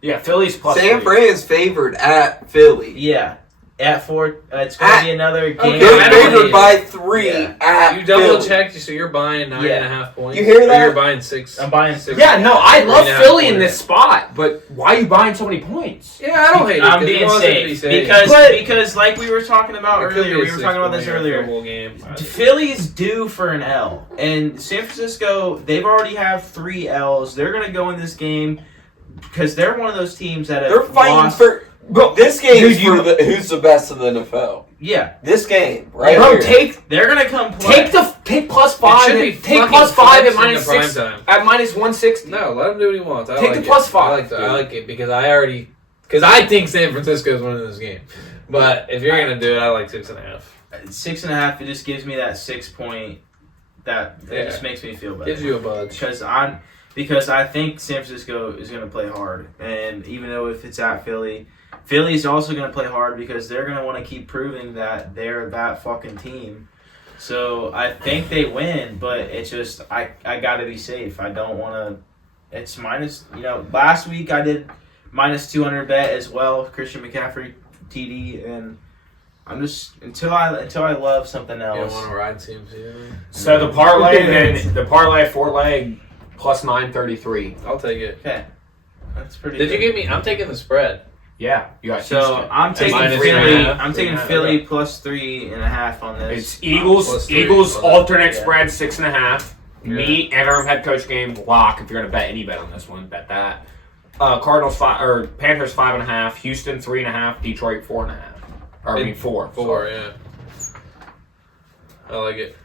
Yeah, Philly's plus San 3. Fran's favored at Philly. Yeah. At 4, it's going to be another game. Okay, They're I don't favored need by 3 Yeah. at You double Philly. checked, so you're buying 9.5 points. You hear Or that? you're buying 6. I'm buying 6. Yeah, no, I love 3.5 Philly in points. this spot, but why are you buying so many points? Yeah, I don't hate it. I'm 'cause he being wants it to be safe. Because like we were talking about It could be earlier, a we were talking about this 6-point earlier. football game. Philly's due for an L. And San Francisco, they've already have 3 L's. They're going to go in this game because they're one of those teams that have They're fighting lost. for. Bro, this game Dude, is for who's the best of the NFL. Yeah. This game, right Bro, here. They're going to come play. take +5. should be Take fucking +5 at flips in the -6 prime time. at -160. No, let him do what he wants. I Take like the it. +5. I like that. I like it because I think San Francisco is winning this game. But if you're gonna do it, I like 6.5. 6.5, it just gives me that 6 point. It Yeah. just makes me feel better. Gives you a budge. Because I think San Francisco is going to play hard, and even though if it's at Philly, Philly's also going to play hard because they're going to want to keep proving that they're that fucking team. So I think they win, but it's just I got to be safe. I don't want to. It's minus. Last week I did -200 bet as well. Christian McCaffrey TD, and I'm just until I love something You don't else. want to ride teams either. So the parlay then the parlay 4-leg +933. I'll take it. Okay, that's pretty. Did you good. give me? I'm taking the spread. Yeah, you got So Houston. I'm taking minus Philly. 3.5. I'm taking 3.5, Philly okay. +3.5 on this. It's Eagles. +3. Eagles alternate Yeah. spread 6.5. Yeah. Me, interim head coach game lock. If you're gonna bet any bet on this one, bet that. Cardinals Panthers 5.5. Houston 3.5. Detroit 4.5. Or I mean 4. 4, yeah. I like it.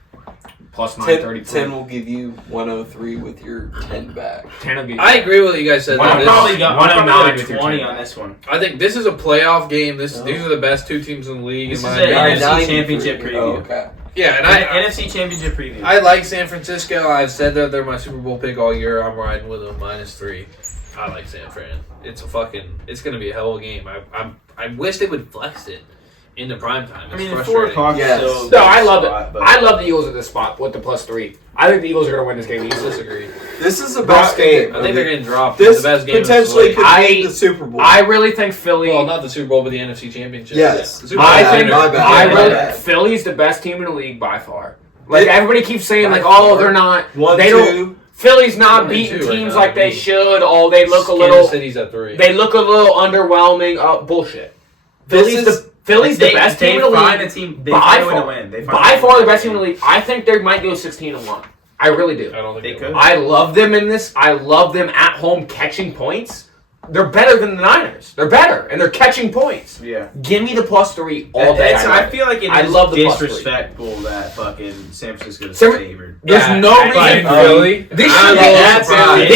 +933. 10 will give you 103 with your 10 back. 10 will be. I agree with what you guys said. Well, though. I'm This- probably got 109 with your 20 10 on back. this one. I think this is a playoff game. These No. are the best 2 teams in the league. This in is my an opinion. NFC Championship preview. Oh, okay. Yeah, and NFC Championship preview. I like San Francisco. I've said that they're my Super Bowl pick all year. I'm riding with them -3. I like San Fran. It's gonna be a hell of a game. I wish they would flex it into prime time. It's I mean, at 4 frustrating. o'clock Yes. is still. No, I love it. spot, but- I love the Eagles at this spot with the +3. I think the Eagles are gonna win this game I easily. disagree. This is the best game. I think they're getting dropped. This It's the best game potentially of could the be the Super Bowl. I really think Philly. Well, not the Super Bowl, but the NFC Championship. Yes. The Super Bowl I is think better. my bad. I My really bad. Philly's the best team in the league by far. Like It- everybody keeps saying, by like, oh, far. they're not. 1, they 2. don't. Philly's not Only beating 2 right teams now, like they I mean. should. Oh, they look a Kansas little. City's at 3. They look a little underwhelming. Bullshit. This Philly's is- the best team in the find league. a team. They By find a way to far. win. They find a By way to far win. the best team in the league. I think they might go 16-1. I really do. I don't think They they could. will. I love them in this. I love them at home catching points. They're better than the Niners. They're better, and they're catching points. Yeah. Give me the +3 all day. I feel like it I is love the +3. disrespectful that fucking San Francisco's San- favored. There's Yeah, no I reason. think Philly. This I'm should a be little surprised.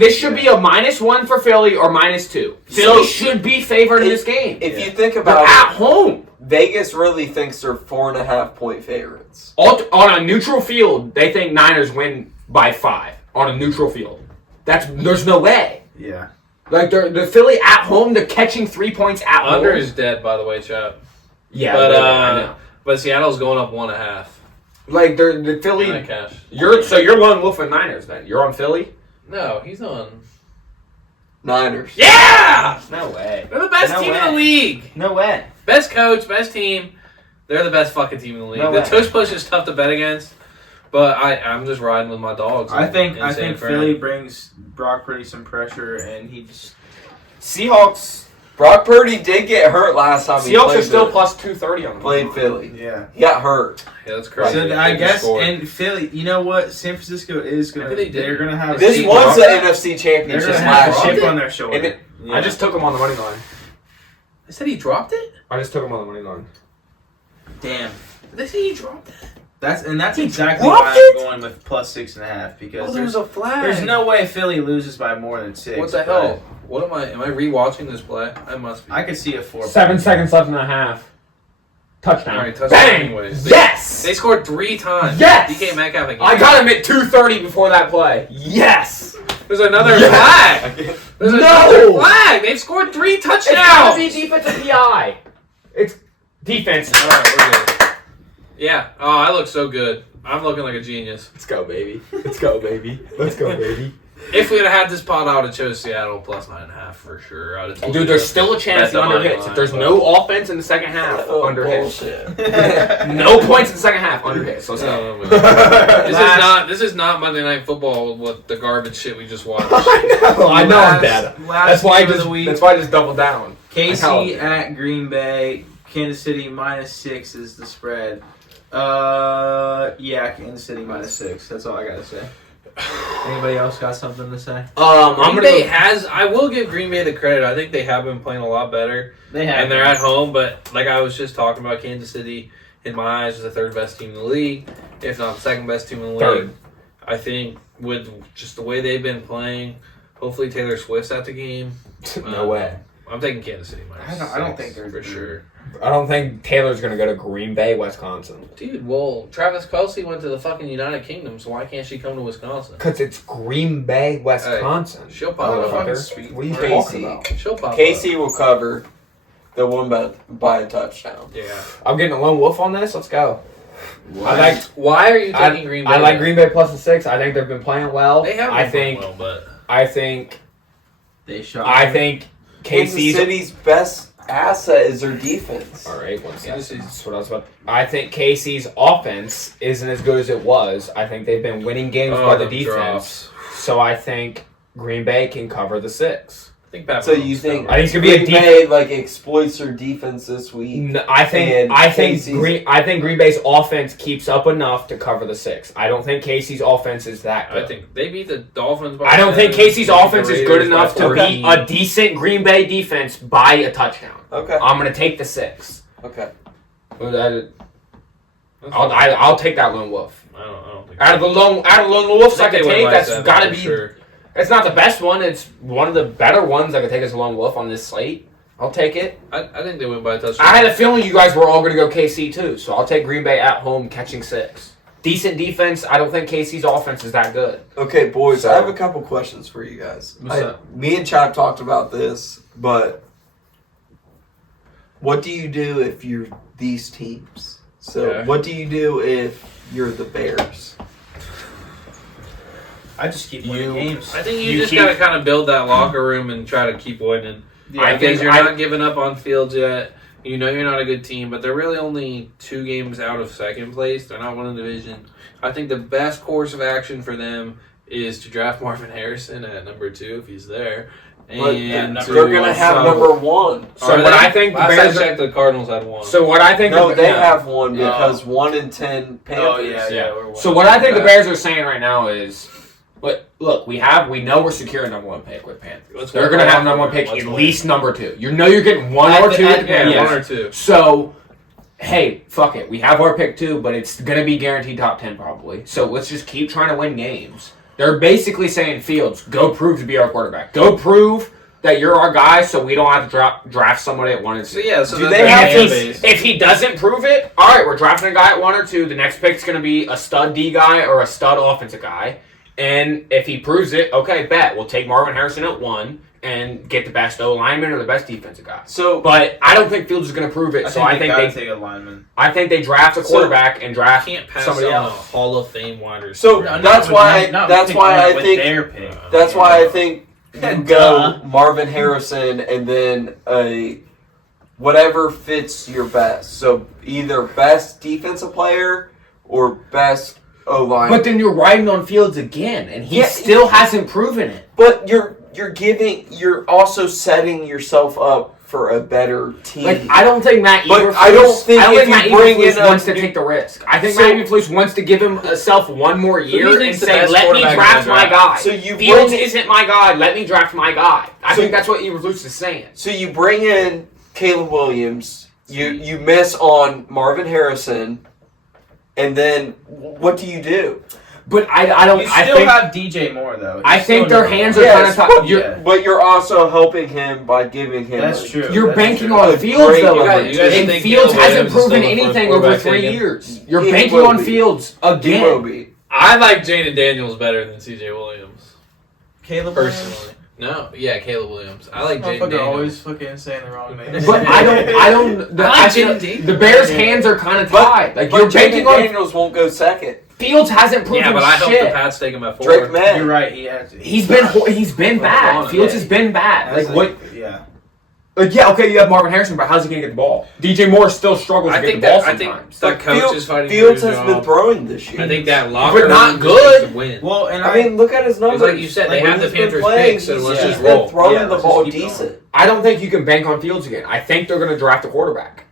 this should be a -1 for Philly or -2. Philly should be favored in this game. If you think They're about at home. Vegas really thinks they're 4.5 point favorites. defense. On a neutral field, they think Niners win by 5 on a neutral field. There's no way. Yeah. Like the Philly at home, they're catching 3 points at home. Under is dead, by the way, chap. Yeah, But but Seattle's going up 1.5. like the Philly. Cash. You're lone wolf with Niners then. You're on Philly. No, he's on. Niners. Yeah! No way. They're the best No team way. in the league. No way. Best coach, best team. They're the best fucking team in the league. No The way. tush push is tough to bet against, but I'm just riding with my dogs. I think in San Fran. Philly brings Brock Purdy some pressure, and he just Seahawks. Brock Purdy did get hurt last time he Seahawks played are still Philly. plus 230 on them. Played Philly. yeah. He got hurt. Yeah, that's crazy. So They I just guess scored. in Philly, you know what? San Francisco is gonna. Maybe they did. They're gonna have. This They was dropped the it? NFC They're Championship gonna have a last chip year. on their shoulder. And it- I just took him on the money line. They said he dropped it? I just took him on the money line. Damn. They say he dropped it. That's exactly dropped why it? I'm going with plus 6.5 because Oh, there was a flag. there's no way Philly loses by more than 6. What the but hell? What am I? Am I rewatching this play? I must be. I could see a 4. 7 seconds left in the half. Touchdown. All right, touchdown Bang! anyways. Yes! They scored 3 times. Yes! DK Metcalf again. I got him at 2:30 before that play. Yes! There's another Yes! flag. There's No! another flag. They've scored 3 It's gotta touchdowns. be defensive PI. It's defense. All right, we're good. Yeah. Oh, I look so good. I'm looking like a genius. Let's go, baby. Let's go, baby. Let's go, baby. If we had had this pot, I would have chose Seattle plus 9.5 for sure. I would have told Dude, you there's to still a chance bet the the under money hits. line, If there's but- no offense in the second half, Oh, under hits. bullshit. No points in the second half, under hits. Let's go. No, this is not Monday Night Football with the garbage shit we just watched. I know I'm bad. Last That's why I game of just the week. that's why I just doubled down. KC at Green Bay. Kansas City -6 is the spread. Yeah, Kansas City -6. That's all I gotta say. Anybody else got something to say? I'm Green gonna Bay go. has. I will give Green Bay the credit. I think they have been playing a lot better, They have. and they're at home. But like I was just talking about, Kansas City, in my eyes, is the 3rd best team in the league, if not the 2nd best team in the league. Third. I think with just the way they've been playing, hopefully Taylor Swift's at the game. No way. I'm taking Kansas City -6. I don't think they're for sure. I don't think Taylor's gonna go to Green Bay, Wisconsin. Dude, well, Travis Kelce went to the fucking United Kingdom, so why can't she come to Wisconsin? Cause it's Green Bay, Wisconsin. She'll pop Oh, up. fucking Motherfucker. What are you Casey. talking about? She'll pop Casey up. will cover the one by a touchdown. Yeah. I'm getting a lone wolf on this. Let's go. I like. Why are you taking Green Bay? I like Green Bay plus the 6. I think they've been playing well. They have I been think. playing well, but I think. They shot. I think. Kansas KC's. City's best asset is their defense. All right, one second. Kansas City's- That's what I was about. I think KC's offense isn't as good as it was. I think they've been winning games by the defense. drops. So I think Green Bay can cover the 6. I think Pat So Mahomes you think covered. I think it's gonna be a Green deep. Bay like exploits their defense this week? No, I think And Casey's- Green Bay's offense keeps up enough to cover the 6. I don't think Casey's offense is that good. I think they beat the Dolphins by I don't think 7, Casey's they beat the offense is Raiders good by enough to 14. beat a decent Green Bay defense by a touchdown. Okay. I'm gonna take the 6. Okay. I'll take that lone wolf. I don't think Out of the lone wolves I think can they win take, by that's 7 gotta for be. sure. It's not the best one. It's one of the better ones I could take as a lone wolf on this slate. I'll take it. I think they win by a touchdown. I had a feeling you guys were all going to go KC too, so I'll take Green Bay at home catching 6. Decent defense. I don't think KC's offense is that good. Okay, boys. So- I have a couple questions for you guys. What's up? Me and Chad talked about this, but what do you do if you're these teams? So, Okay. what do you do if you're the Bears? I just keep winning games. I think you You just keep- got to kind of build that locker room and try to keep winning. I Because think you're I- not giving up on Fields yet. You know you're not a good team, but they're really only 2 games out of second place. They're not winning the division. I think the best course of action for them is to draft Marvin Harrison at number 2 if he's there. But And they're going to have number 1. So what I think the last Bears I are- checked, the Cardinals had 1. So what I think No, the, they yeah. have 1 because 1 in 10 Panthers. Oh yeah. We're So what I think the Bears are saying right now is, look, we know we're securing number 1 pick with Panthers. Let's They're win going to by have half number 1 of pick, it. Let's at win. least number 2. You know you're getting 1 At or the- 2 at- with the yeah, Panthers. 1 or 2. So, hey, fuck it. We have our pick too, but it's going to be guaranteed top 10 probably. So let's just keep trying to win games. They're basically saying, Fields, go prove to be our quarterback. Go prove that you're our guy, so we don't have to draft somebody at 1 and 2. So yeah, so Do that's they have their to- fan base. If he doesn't prove it, all right, we're drafting a guy at 1 or 2. The next pick's going to be a stud D guy or a stud offensive guy. And if he proves it, okay, bet. We'll take Marvin Harrison at 1 and get the best O lineman or the best defensive guy. So, But I don't think Fields is going to prove it. I think gotta take a lineman. I think they draft a quarterback and draft Can't pass somebody on a else. Hall of Fame wide receiver. So No, that's why. That's why I with think. their pick. That's why I think you Duh. go Marvin Harrison and then a whatever fits your best. So either best defensive player or best O line. But then you're riding on Fields again, and he Yeah, still hasn't proven it. But you're also setting yourself up for a better team. Like, I don't think Matt But Eberflus, I don't think if Matt you bring Eberflus in a wants to new- take the risk. I think So- Matt Eberflus wants to give himself one more do you year and think's the say, best let me quarterback in draft the my draft? guy. So you Fields bring- isn't my guy. Let me draft my guy. I So- think that's what Eberflus is saying. So you bring in Caleb Williams, you miss on Marvin Harrison, and then what do you do? But I don't. You I still think have DJ Moore though. I He's think still their number hands one. are kind of Yes, tied. Yeah. But you're also helping him by giving him. That's true. You're That's banking true. on A Fields great- though, you guys- and you guys think Fields Caleb hasn't Williams is proven still the first anything over quarterback 3 taken? years. You're He banking will on be. Fields He will again. be. I like Jaden Daniels better than CJ Williams. Caleb Personally. No, yeah, Caleb Williams. I like Jaden Motherfucker Daniels. always fucking saying the wrong name. But I don't. The, I like I feel- Jaden Daniels. the Bears' hands are kind of But- tied. Like But you're banking Jaden on Daniels won't go second. Fields hasn't proven Yeah, but I hope shit. the Pats take him at 4. Drake May. You're right. He has. He's been bad. on, Fields yeah. has been bad. That's Like what? Yeah. Like yeah, okay, you have Marvin Harrison, but how's he gonna get the ball? DJ Moore still struggles I to get think the ball that I think sometimes. that coach Fields, is fighting Fields for has his been job. throwing this year. I think that locker But not room good. just needs to win. Well, and I mean, look at his numbers. Like you said, they when have the he's been Panthers playing, pick, so he's let's just just been roll. throwing Yeah, the let's ball just keep going. decent. I don't think you can bank on Fields again. I think they're gonna draft a quarterback.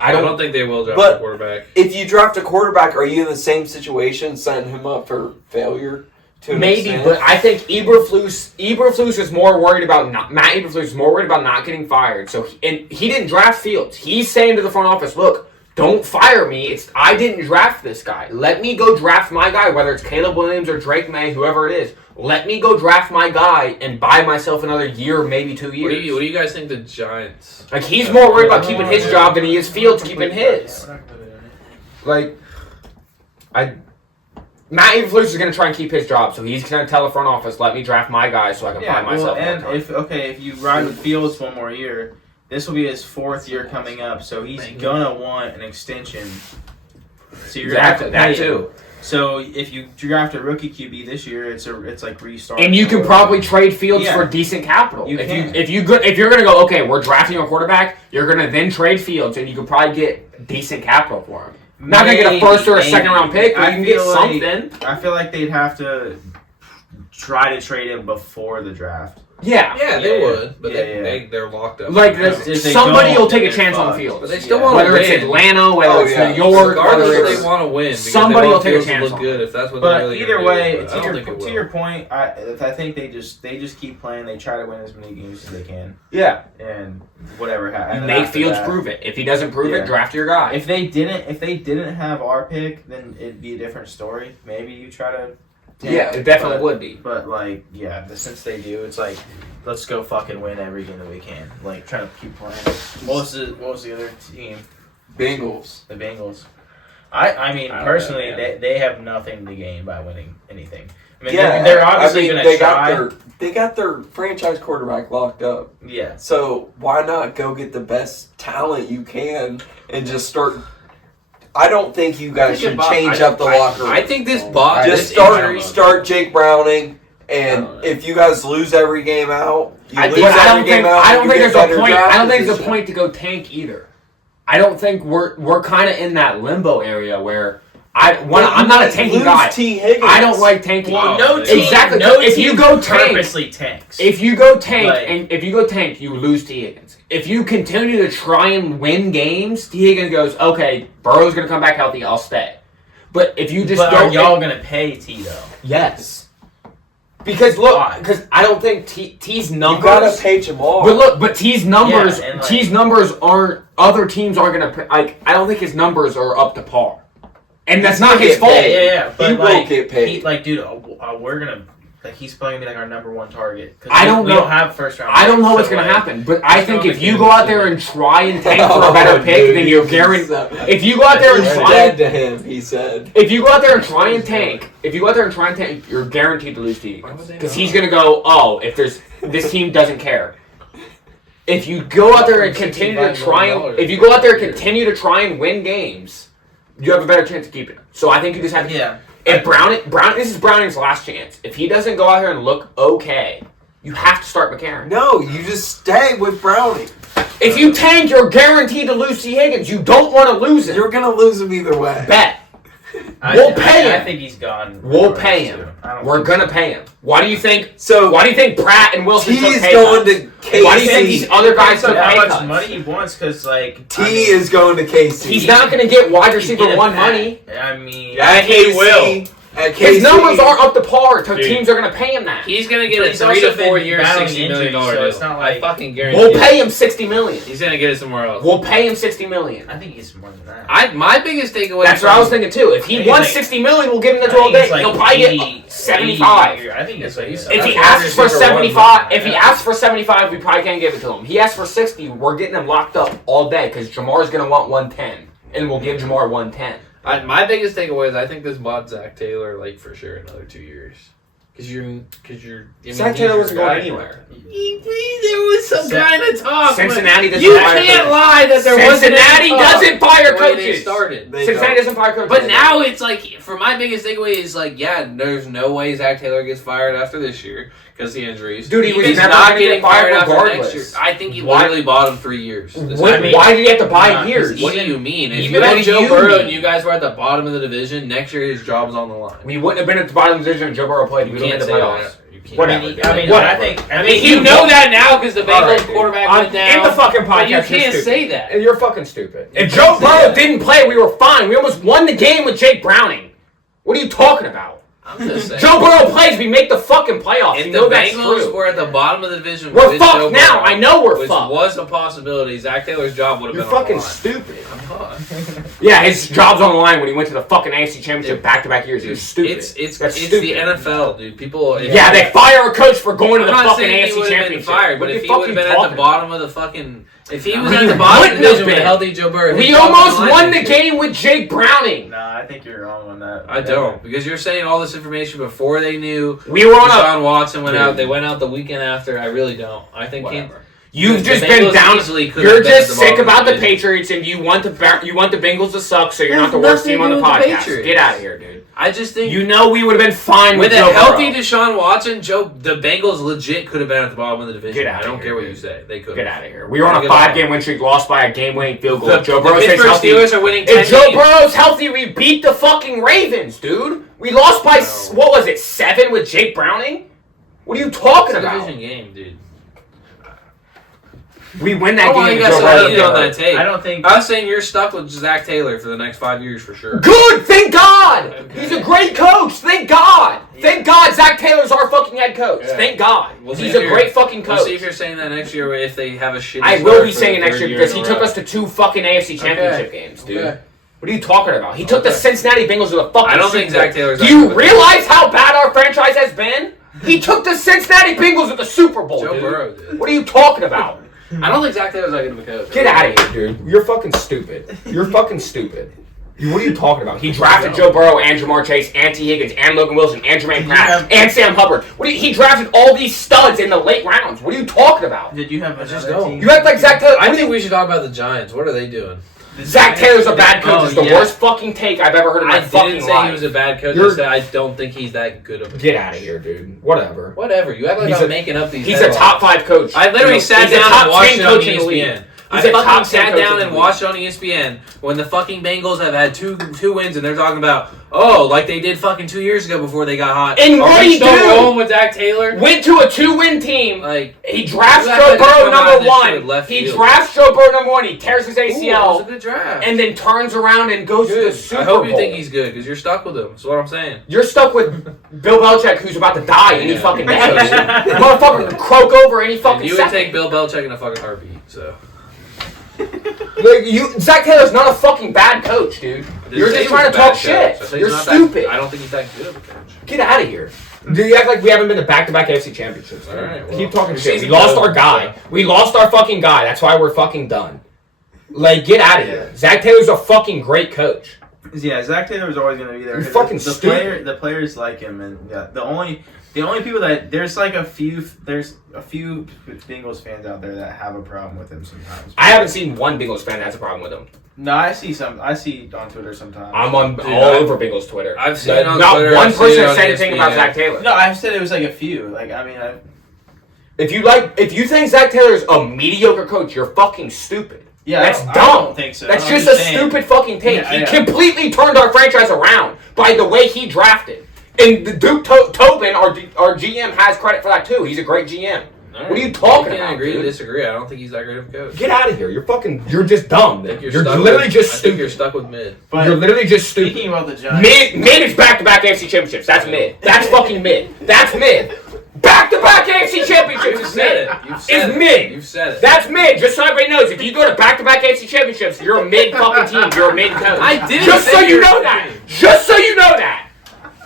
I don't think they will draft But- a quarterback. If you draft a quarterback, are you in the same situation, setting him up for failure? To an Maybe, extent? but I think Eberflus is more worried about Matt Eberflus is more worried about not getting fired. So he didn't draft Fields. He's saying to the front office, "Look, don't fire me. I didn't draft this guy. Let me go draft my guy, whether it's Caleb Williams or Drake May, whoever it is. Let me go draft my guy and buy myself another year, maybe 2 What years." do you guys think the Giants? Like he's more worried about keeping his job than he is Fields keeping his. Like, Matt Eberflus is going to try and keep his job, so he's going to tell the front office, "Let me draft my guy so I can buy myself." and more time." if you ride with Fields one more year, this will be his 4th year coming up, so he's gonna want an extension. So you're gonna have to Exactly, pay that him. too. So if you draft a rookie QB this year, it's like restart. And you can probably trade Fields Yeah. for decent capital. You can. If you're gonna go, okay, we're drafting a quarterback, you're gonna then trade Fields, and you can probably get decent capital for him. Not gonna get a first or a second round pick, but I you can get feel like- something. I feel like they'd have to try to trade him before the draft. Yeah. Yeah, they Yeah, would, but yeah, yeah. they're locked up. Like If they somebody don't, will take a then chance on fuck. Fields. But they still Yeah. want to Whether it's win. Atlanta, whether Oh, it's yeah. New York, Regardless whether if it's they want to win, because somebody they will want take a Fields to chance look on good if that's what But they're really either gonna way, do, but I don't think it to will. your point, I think they just keep playing. They try to win as many games as they can, yeah. and whatever You happens. make Fields prove it. If he doesn't prove Yeah. it, draft your guy. If they didn't have our pick, then it'd be a different story. Maybe you try to. Yeah, it definitely would be. But like, yeah, since they do, it's like, let's go fucking win every game that we can. Like, trying to keep playing. What was the other team? Bengals. The Bengals. I mean, I don't personally, know, yeah. they have nothing to gain by winning anything. I mean, Yeah, they're obviously gonna they try. they got their franchise quarterback locked up. Yeah. So why not go get the best talent you can and just start? I don't think you guys should change up the locker room. I think this bot Just this injury- start Jake Browning, and I don't know. if you guys lose every game out, you I lose don't every game think out. I you don't think get there's a better point. draft I don't think there's a position. point to go tank either. I don't think we're kind of in that limbo area where I'm not a tanking Lose guy. T. Higgins. I don't like tanking. Well, no no team. Exactly. No If team you go tank- purposely tanks. If you go tank Like- you lose T. Higgins. If you continue to try and win games, T. Higgins goes, okay, Burrow's gonna come back healthy, I'll stay. But if you just but don't, are y'all gonna pay T though? yes, because look, Why? because I don't think T's You numbers. gotta pay Jamal. But look, but T's numbers, Yeah, and like- T's numbers aren't. Other teams aren't gonna like. I don't think his numbers are up to par, and that's not his fault. Yeah. But He will like, get paid. dude, we're gonna. like he's probably gonna be like our number one target. I don't know. We don't have first round. I don't know what's so gonna like, happen, but I think if you go out there and try and tank for a better pick, then you're guaranteed. If you go out there and You're try dead to him, he said. If you go out there and try and tank, you're guaranteed to lose to Eagles. Because he's going to go, oh, if this team doesn't care. If you go out there and continue to try and win games, you have a better chance of keeping him. So I think you just have to. Yeah. If this is Browning's last chance. If he doesn't go out here and look okay, you have to start McCarron. No, you just stay with Browning. If you tank, you're guaranteed to lose T. Higgins. You don't want to lose him. You're going to lose him either way. Bet. We'll pay him. I think he's gone. We'll pay him. We're gonna pay him. Why do you think Pratt and Wilson took T is pay going cuts? to KC. Why do you think these other guys took how pay much cuts? money he wants? Because like T is going to KC. He's not gonna get wide receiver one money. I mean, At he KC, will. At His KC, numbers aren't up to par. So teams are gonna pay him that. He's gonna get But a he's 3 also to 4 been year, battling $60 million injuries, so deal. it's not I like- fucking guarantee. We'll pay him $60 million. He's gonna get it somewhere else. We'll pay him $60 million. I think he's more than that. My biggest takeaway. That's what I was thinking too. If he wants $60 million, we'll give him the 12 days. He'll probably get 75. I think it's like If he asks for 75, we probably can't give it to him. He asks for 60, we're getting him locked up all day because Jamar's gonna want 110, and we'll give Jamar 110. My biggest takeaway is I think this mod Zach Taylor like for sure another 2 years. Because you're. Zach Taylor wasn't going anywhere. There was some kind of talk. Cincinnati doesn't You fire can't coaches. lie that there wasn't. Cincinnati doesn't fire the way they coaches. started. Cincinnati doesn't fire coaches. But now it's like, for my biggest takeaway is like, yeah, there's no way Zach Taylor gets fired after this year because of the injuries. Dude, he was He's never not gonna getting get fired after regardless. next year. I think he Why- literally bought him 3 years. why did he have to buy years? What do you mean? If even you had what Joe do you Burrow mean? and you guys were at the bottom of the division, next year his job's on the line. We wouldn't have been at the bottom of the division if Joe Burrow played. We You would have can't made the say playoffs. that. You can't. Whatever. I think You know that now because the Bengals quarterback I'm went down. in the fucking podcast. But you you're can't stupid. say that. And you're fucking stupid. If Joe Burrow didn't play, we were fine. We almost won the game with Jake Browning. What are you talking about? I'm just saying. Joe Burrow plays, we make the fucking playoffs. If You the know that's Bengals true. were at the bottom of the division, We're with fucked Joe now. Burrow, I know we're which fucked. was a possibility. Zach Taylor's job would have You're been on fucking the line. stupid. I'm not. Yeah, his job's on the line when he went to the fucking AFC Championship back-to-back years. He was stupid. It's That's the stupid. NFL, dude. People. Yeah, they fire a coach for going to I'm the not fucking saying he AFC would have been Championship. fired, but What are if you he would have fucking been at the talking bottom of the fucking, if he was We at the bottom of the wouldn't have division with a been. healthy Joe Burrow, We his job's on almost the line won the next year. game with Jake Browning. Nah, I think you're wrong on that. I don't, because you're saying all this information before they knew. We were on a... Deshaun Watson went Dude. out. They went out the weekend after. I really don't. I think Whatever. You've the just Bengals been down. easily could You're have been at just the sick bottom of about the the division. Patriots, and you want the Bengals to suck, so you're It not the has worst nothing team on to the do with the podcast. Patriots. Get out of here, dude. I just think You know we would have been fine with with a Joe healthy Burrow. Deshaun Watson, the Bengals legit could have been at the bottom of the division. Get outta I don't here, care what dude. you say. They could. Get out of here. We were on a Get 5-game win streak, lost by a game-winning field goal. The, If Joe the Burrow stays Pittsburgh healthy. Steelers are winning 10 If Joe games. Burrow's healthy, we beat the fucking Ravens, dude. We lost by, what was it, 7 with Jake Browning? What are you talking It's a about? division game, dude. We win I that don't want game. you with guys Joe to Burrow. lean on that tape. I don't think. I was saying you're stuck with Zach Taylor for the next 5 years for sure. Good, thank God. Okay. He's a great coach. Thank God. Thank God Zach Taylor's our fucking head coach. Yeah. Thank God. We'll see He's if a you're- great fucking coach. We'll see if you're saying that next year if they have a shitty I start will be for saying the it next third year because in he a took row. us to 2 fucking AFC Championship games, dude. Okay. What are you talking about? He took the Okay. Cincinnati Bengals to the fucking I don't think Super Bowl. Zach Taylor's Do that you good of a realize how bad our franchise has been? He took the Cincinnati Bengals to the Super Bowl, Joe dude. Burrow did. What are you talking about? I don't think Zach Taylor's that good of a coach. Get out of here, dude. You're fucking stupid. You're fucking stupid. What are you talking about? He drafted Joe Burrow and Jamar Chase and T. Higgins and Logan Wilson and Jermaine Pratt and Sam Hubbard. He drafted all these studs in the late rounds. What are you talking about? Did you have just another don't. team? You act like Zach Taylor. I think we should talk about the Giants. What are they doing? Zach Taylor's a bad coach. Oh, It's the yeah. worst fucking take I've ever heard in my I fucking didn't say life. he was a bad coach. You're- I said I don't think he's that good of a coach. Get out of here, dude. Whatever. Whatever. You act like He's I'm a- making up these He's a headlines. top 5 coach. I literally sat He's a down top and watched 10 it on coach in the league. ESPN. He's I a top fucking 10 sat coach down in the and league. watched it on ESPN when the fucking Bengals have had two wins and they're talking about, oh, like they did fucking 2 years ago before they got hot. And Are what we he still do? rolling with Zach Taylor? Went to a 2-win team. Like, He drafts You act Joe like they Burrow come out number of this shit 1. with left He field. drafts Joe Burrow number 1. He tears his ooh, that was a ACL good draft. and then turns around and goes to the Good. Super I hope Bowl. you think he's good because you're stuck with him. That's what I'm saying. You're stuck with Bill Belichick, who's about to die any Yeah. fucking day. Motherfucker could croak over any fucking You would second. take Bill Belichick in a fucking heartbeat. So Zach Taylor's not a fucking bad coach, dude. I didn't You're say just he trying was to a bad talk shit. coach. I said he's You're not stupid. I don't think he's that good of a coach. Get out of here. Do you act like we haven't been to back-to-back AFC championships? All right, well, Keep talking shit. We season's lost over, our guy. so. We lost our fucking guy. That's why we're fucking done. Like, get out of here. Zach Taylor's a fucking great coach. Yeah, Zach Taylor's always going to be there. You're fucking stupid. The players like him, and the only people that there's a few Bengals fans out there that have a problem with him sometimes. I haven't seen one Bengals fan that has a problem with him. No, I see on Twitter sometimes. I'm on all over Bengals Twitter. I've seen it on not Twitter. one I've seen it person on said anything about ESPN. Zach Taylor. No, I've said it was like a few. Like If you think Zach Taylor's a mediocre coach, you're fucking stupid. yeah, That's I dumb. don't think so. That's I'm just a saying. stupid fucking take. Yeah, He yeah. completely turned our franchise around by the way he drafted. And the Duke Tobin, our GM, has credit for that too. He's a great GM. Right. What are you talking I can about, agree to dude? disagree. I don't think he's that great of a coach. Get out of here. You're just dumb. I think You're stuck literally with, just I think stupid. you're stuck with mid. But You're literally just stupid. speaking about the Giants, Mid is back-to-back AFC championships. That's mid. That's fucking mid. That's mid. Back-to-back AFC championships You've is said mid. it. You've said It's it. mid. You've said it. That's mid. Just so everybody knows, if you go to back-to-back AFC championships, you're a mid fucking team. You're a mid coach. I didn't Just say so you you're know a that. team. Just so you know that.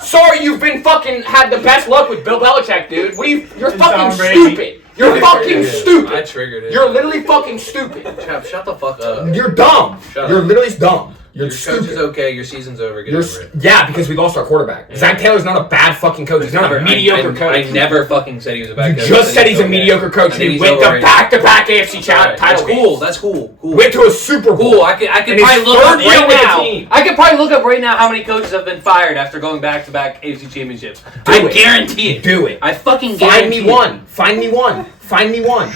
Sorry, you've been fucking had the best luck with Bill Belichick, dude. You're And fucking Tom Brady. stupid. You're fucking I stupid. triggered it. You're literally fucking stupid. Chap, shut the fuck up. You're dumb. Shut You're up. literally dumb. You're Your coach is stupid. okay. Your season's over. Get You're over it. yeah, because we lost our quarterback. Zach Taylor's not a bad fucking coach. He's not a mediocre coach. I never fucking said he was a bad You coach. just said he's a okay. mediocre coach. I And think he he's went to overrated. back-to-back AFC title That's cool. games. That's cool. Cool. Went to a Super Bowl. Cool. I could And probably his look up third year right with the now. team. I could probably look up right now how many coaches have been fired after going back-to-back AFC championships. I it. guarantee it. Do it. I fucking Find guarantee me it. one. Find me one. Find me one.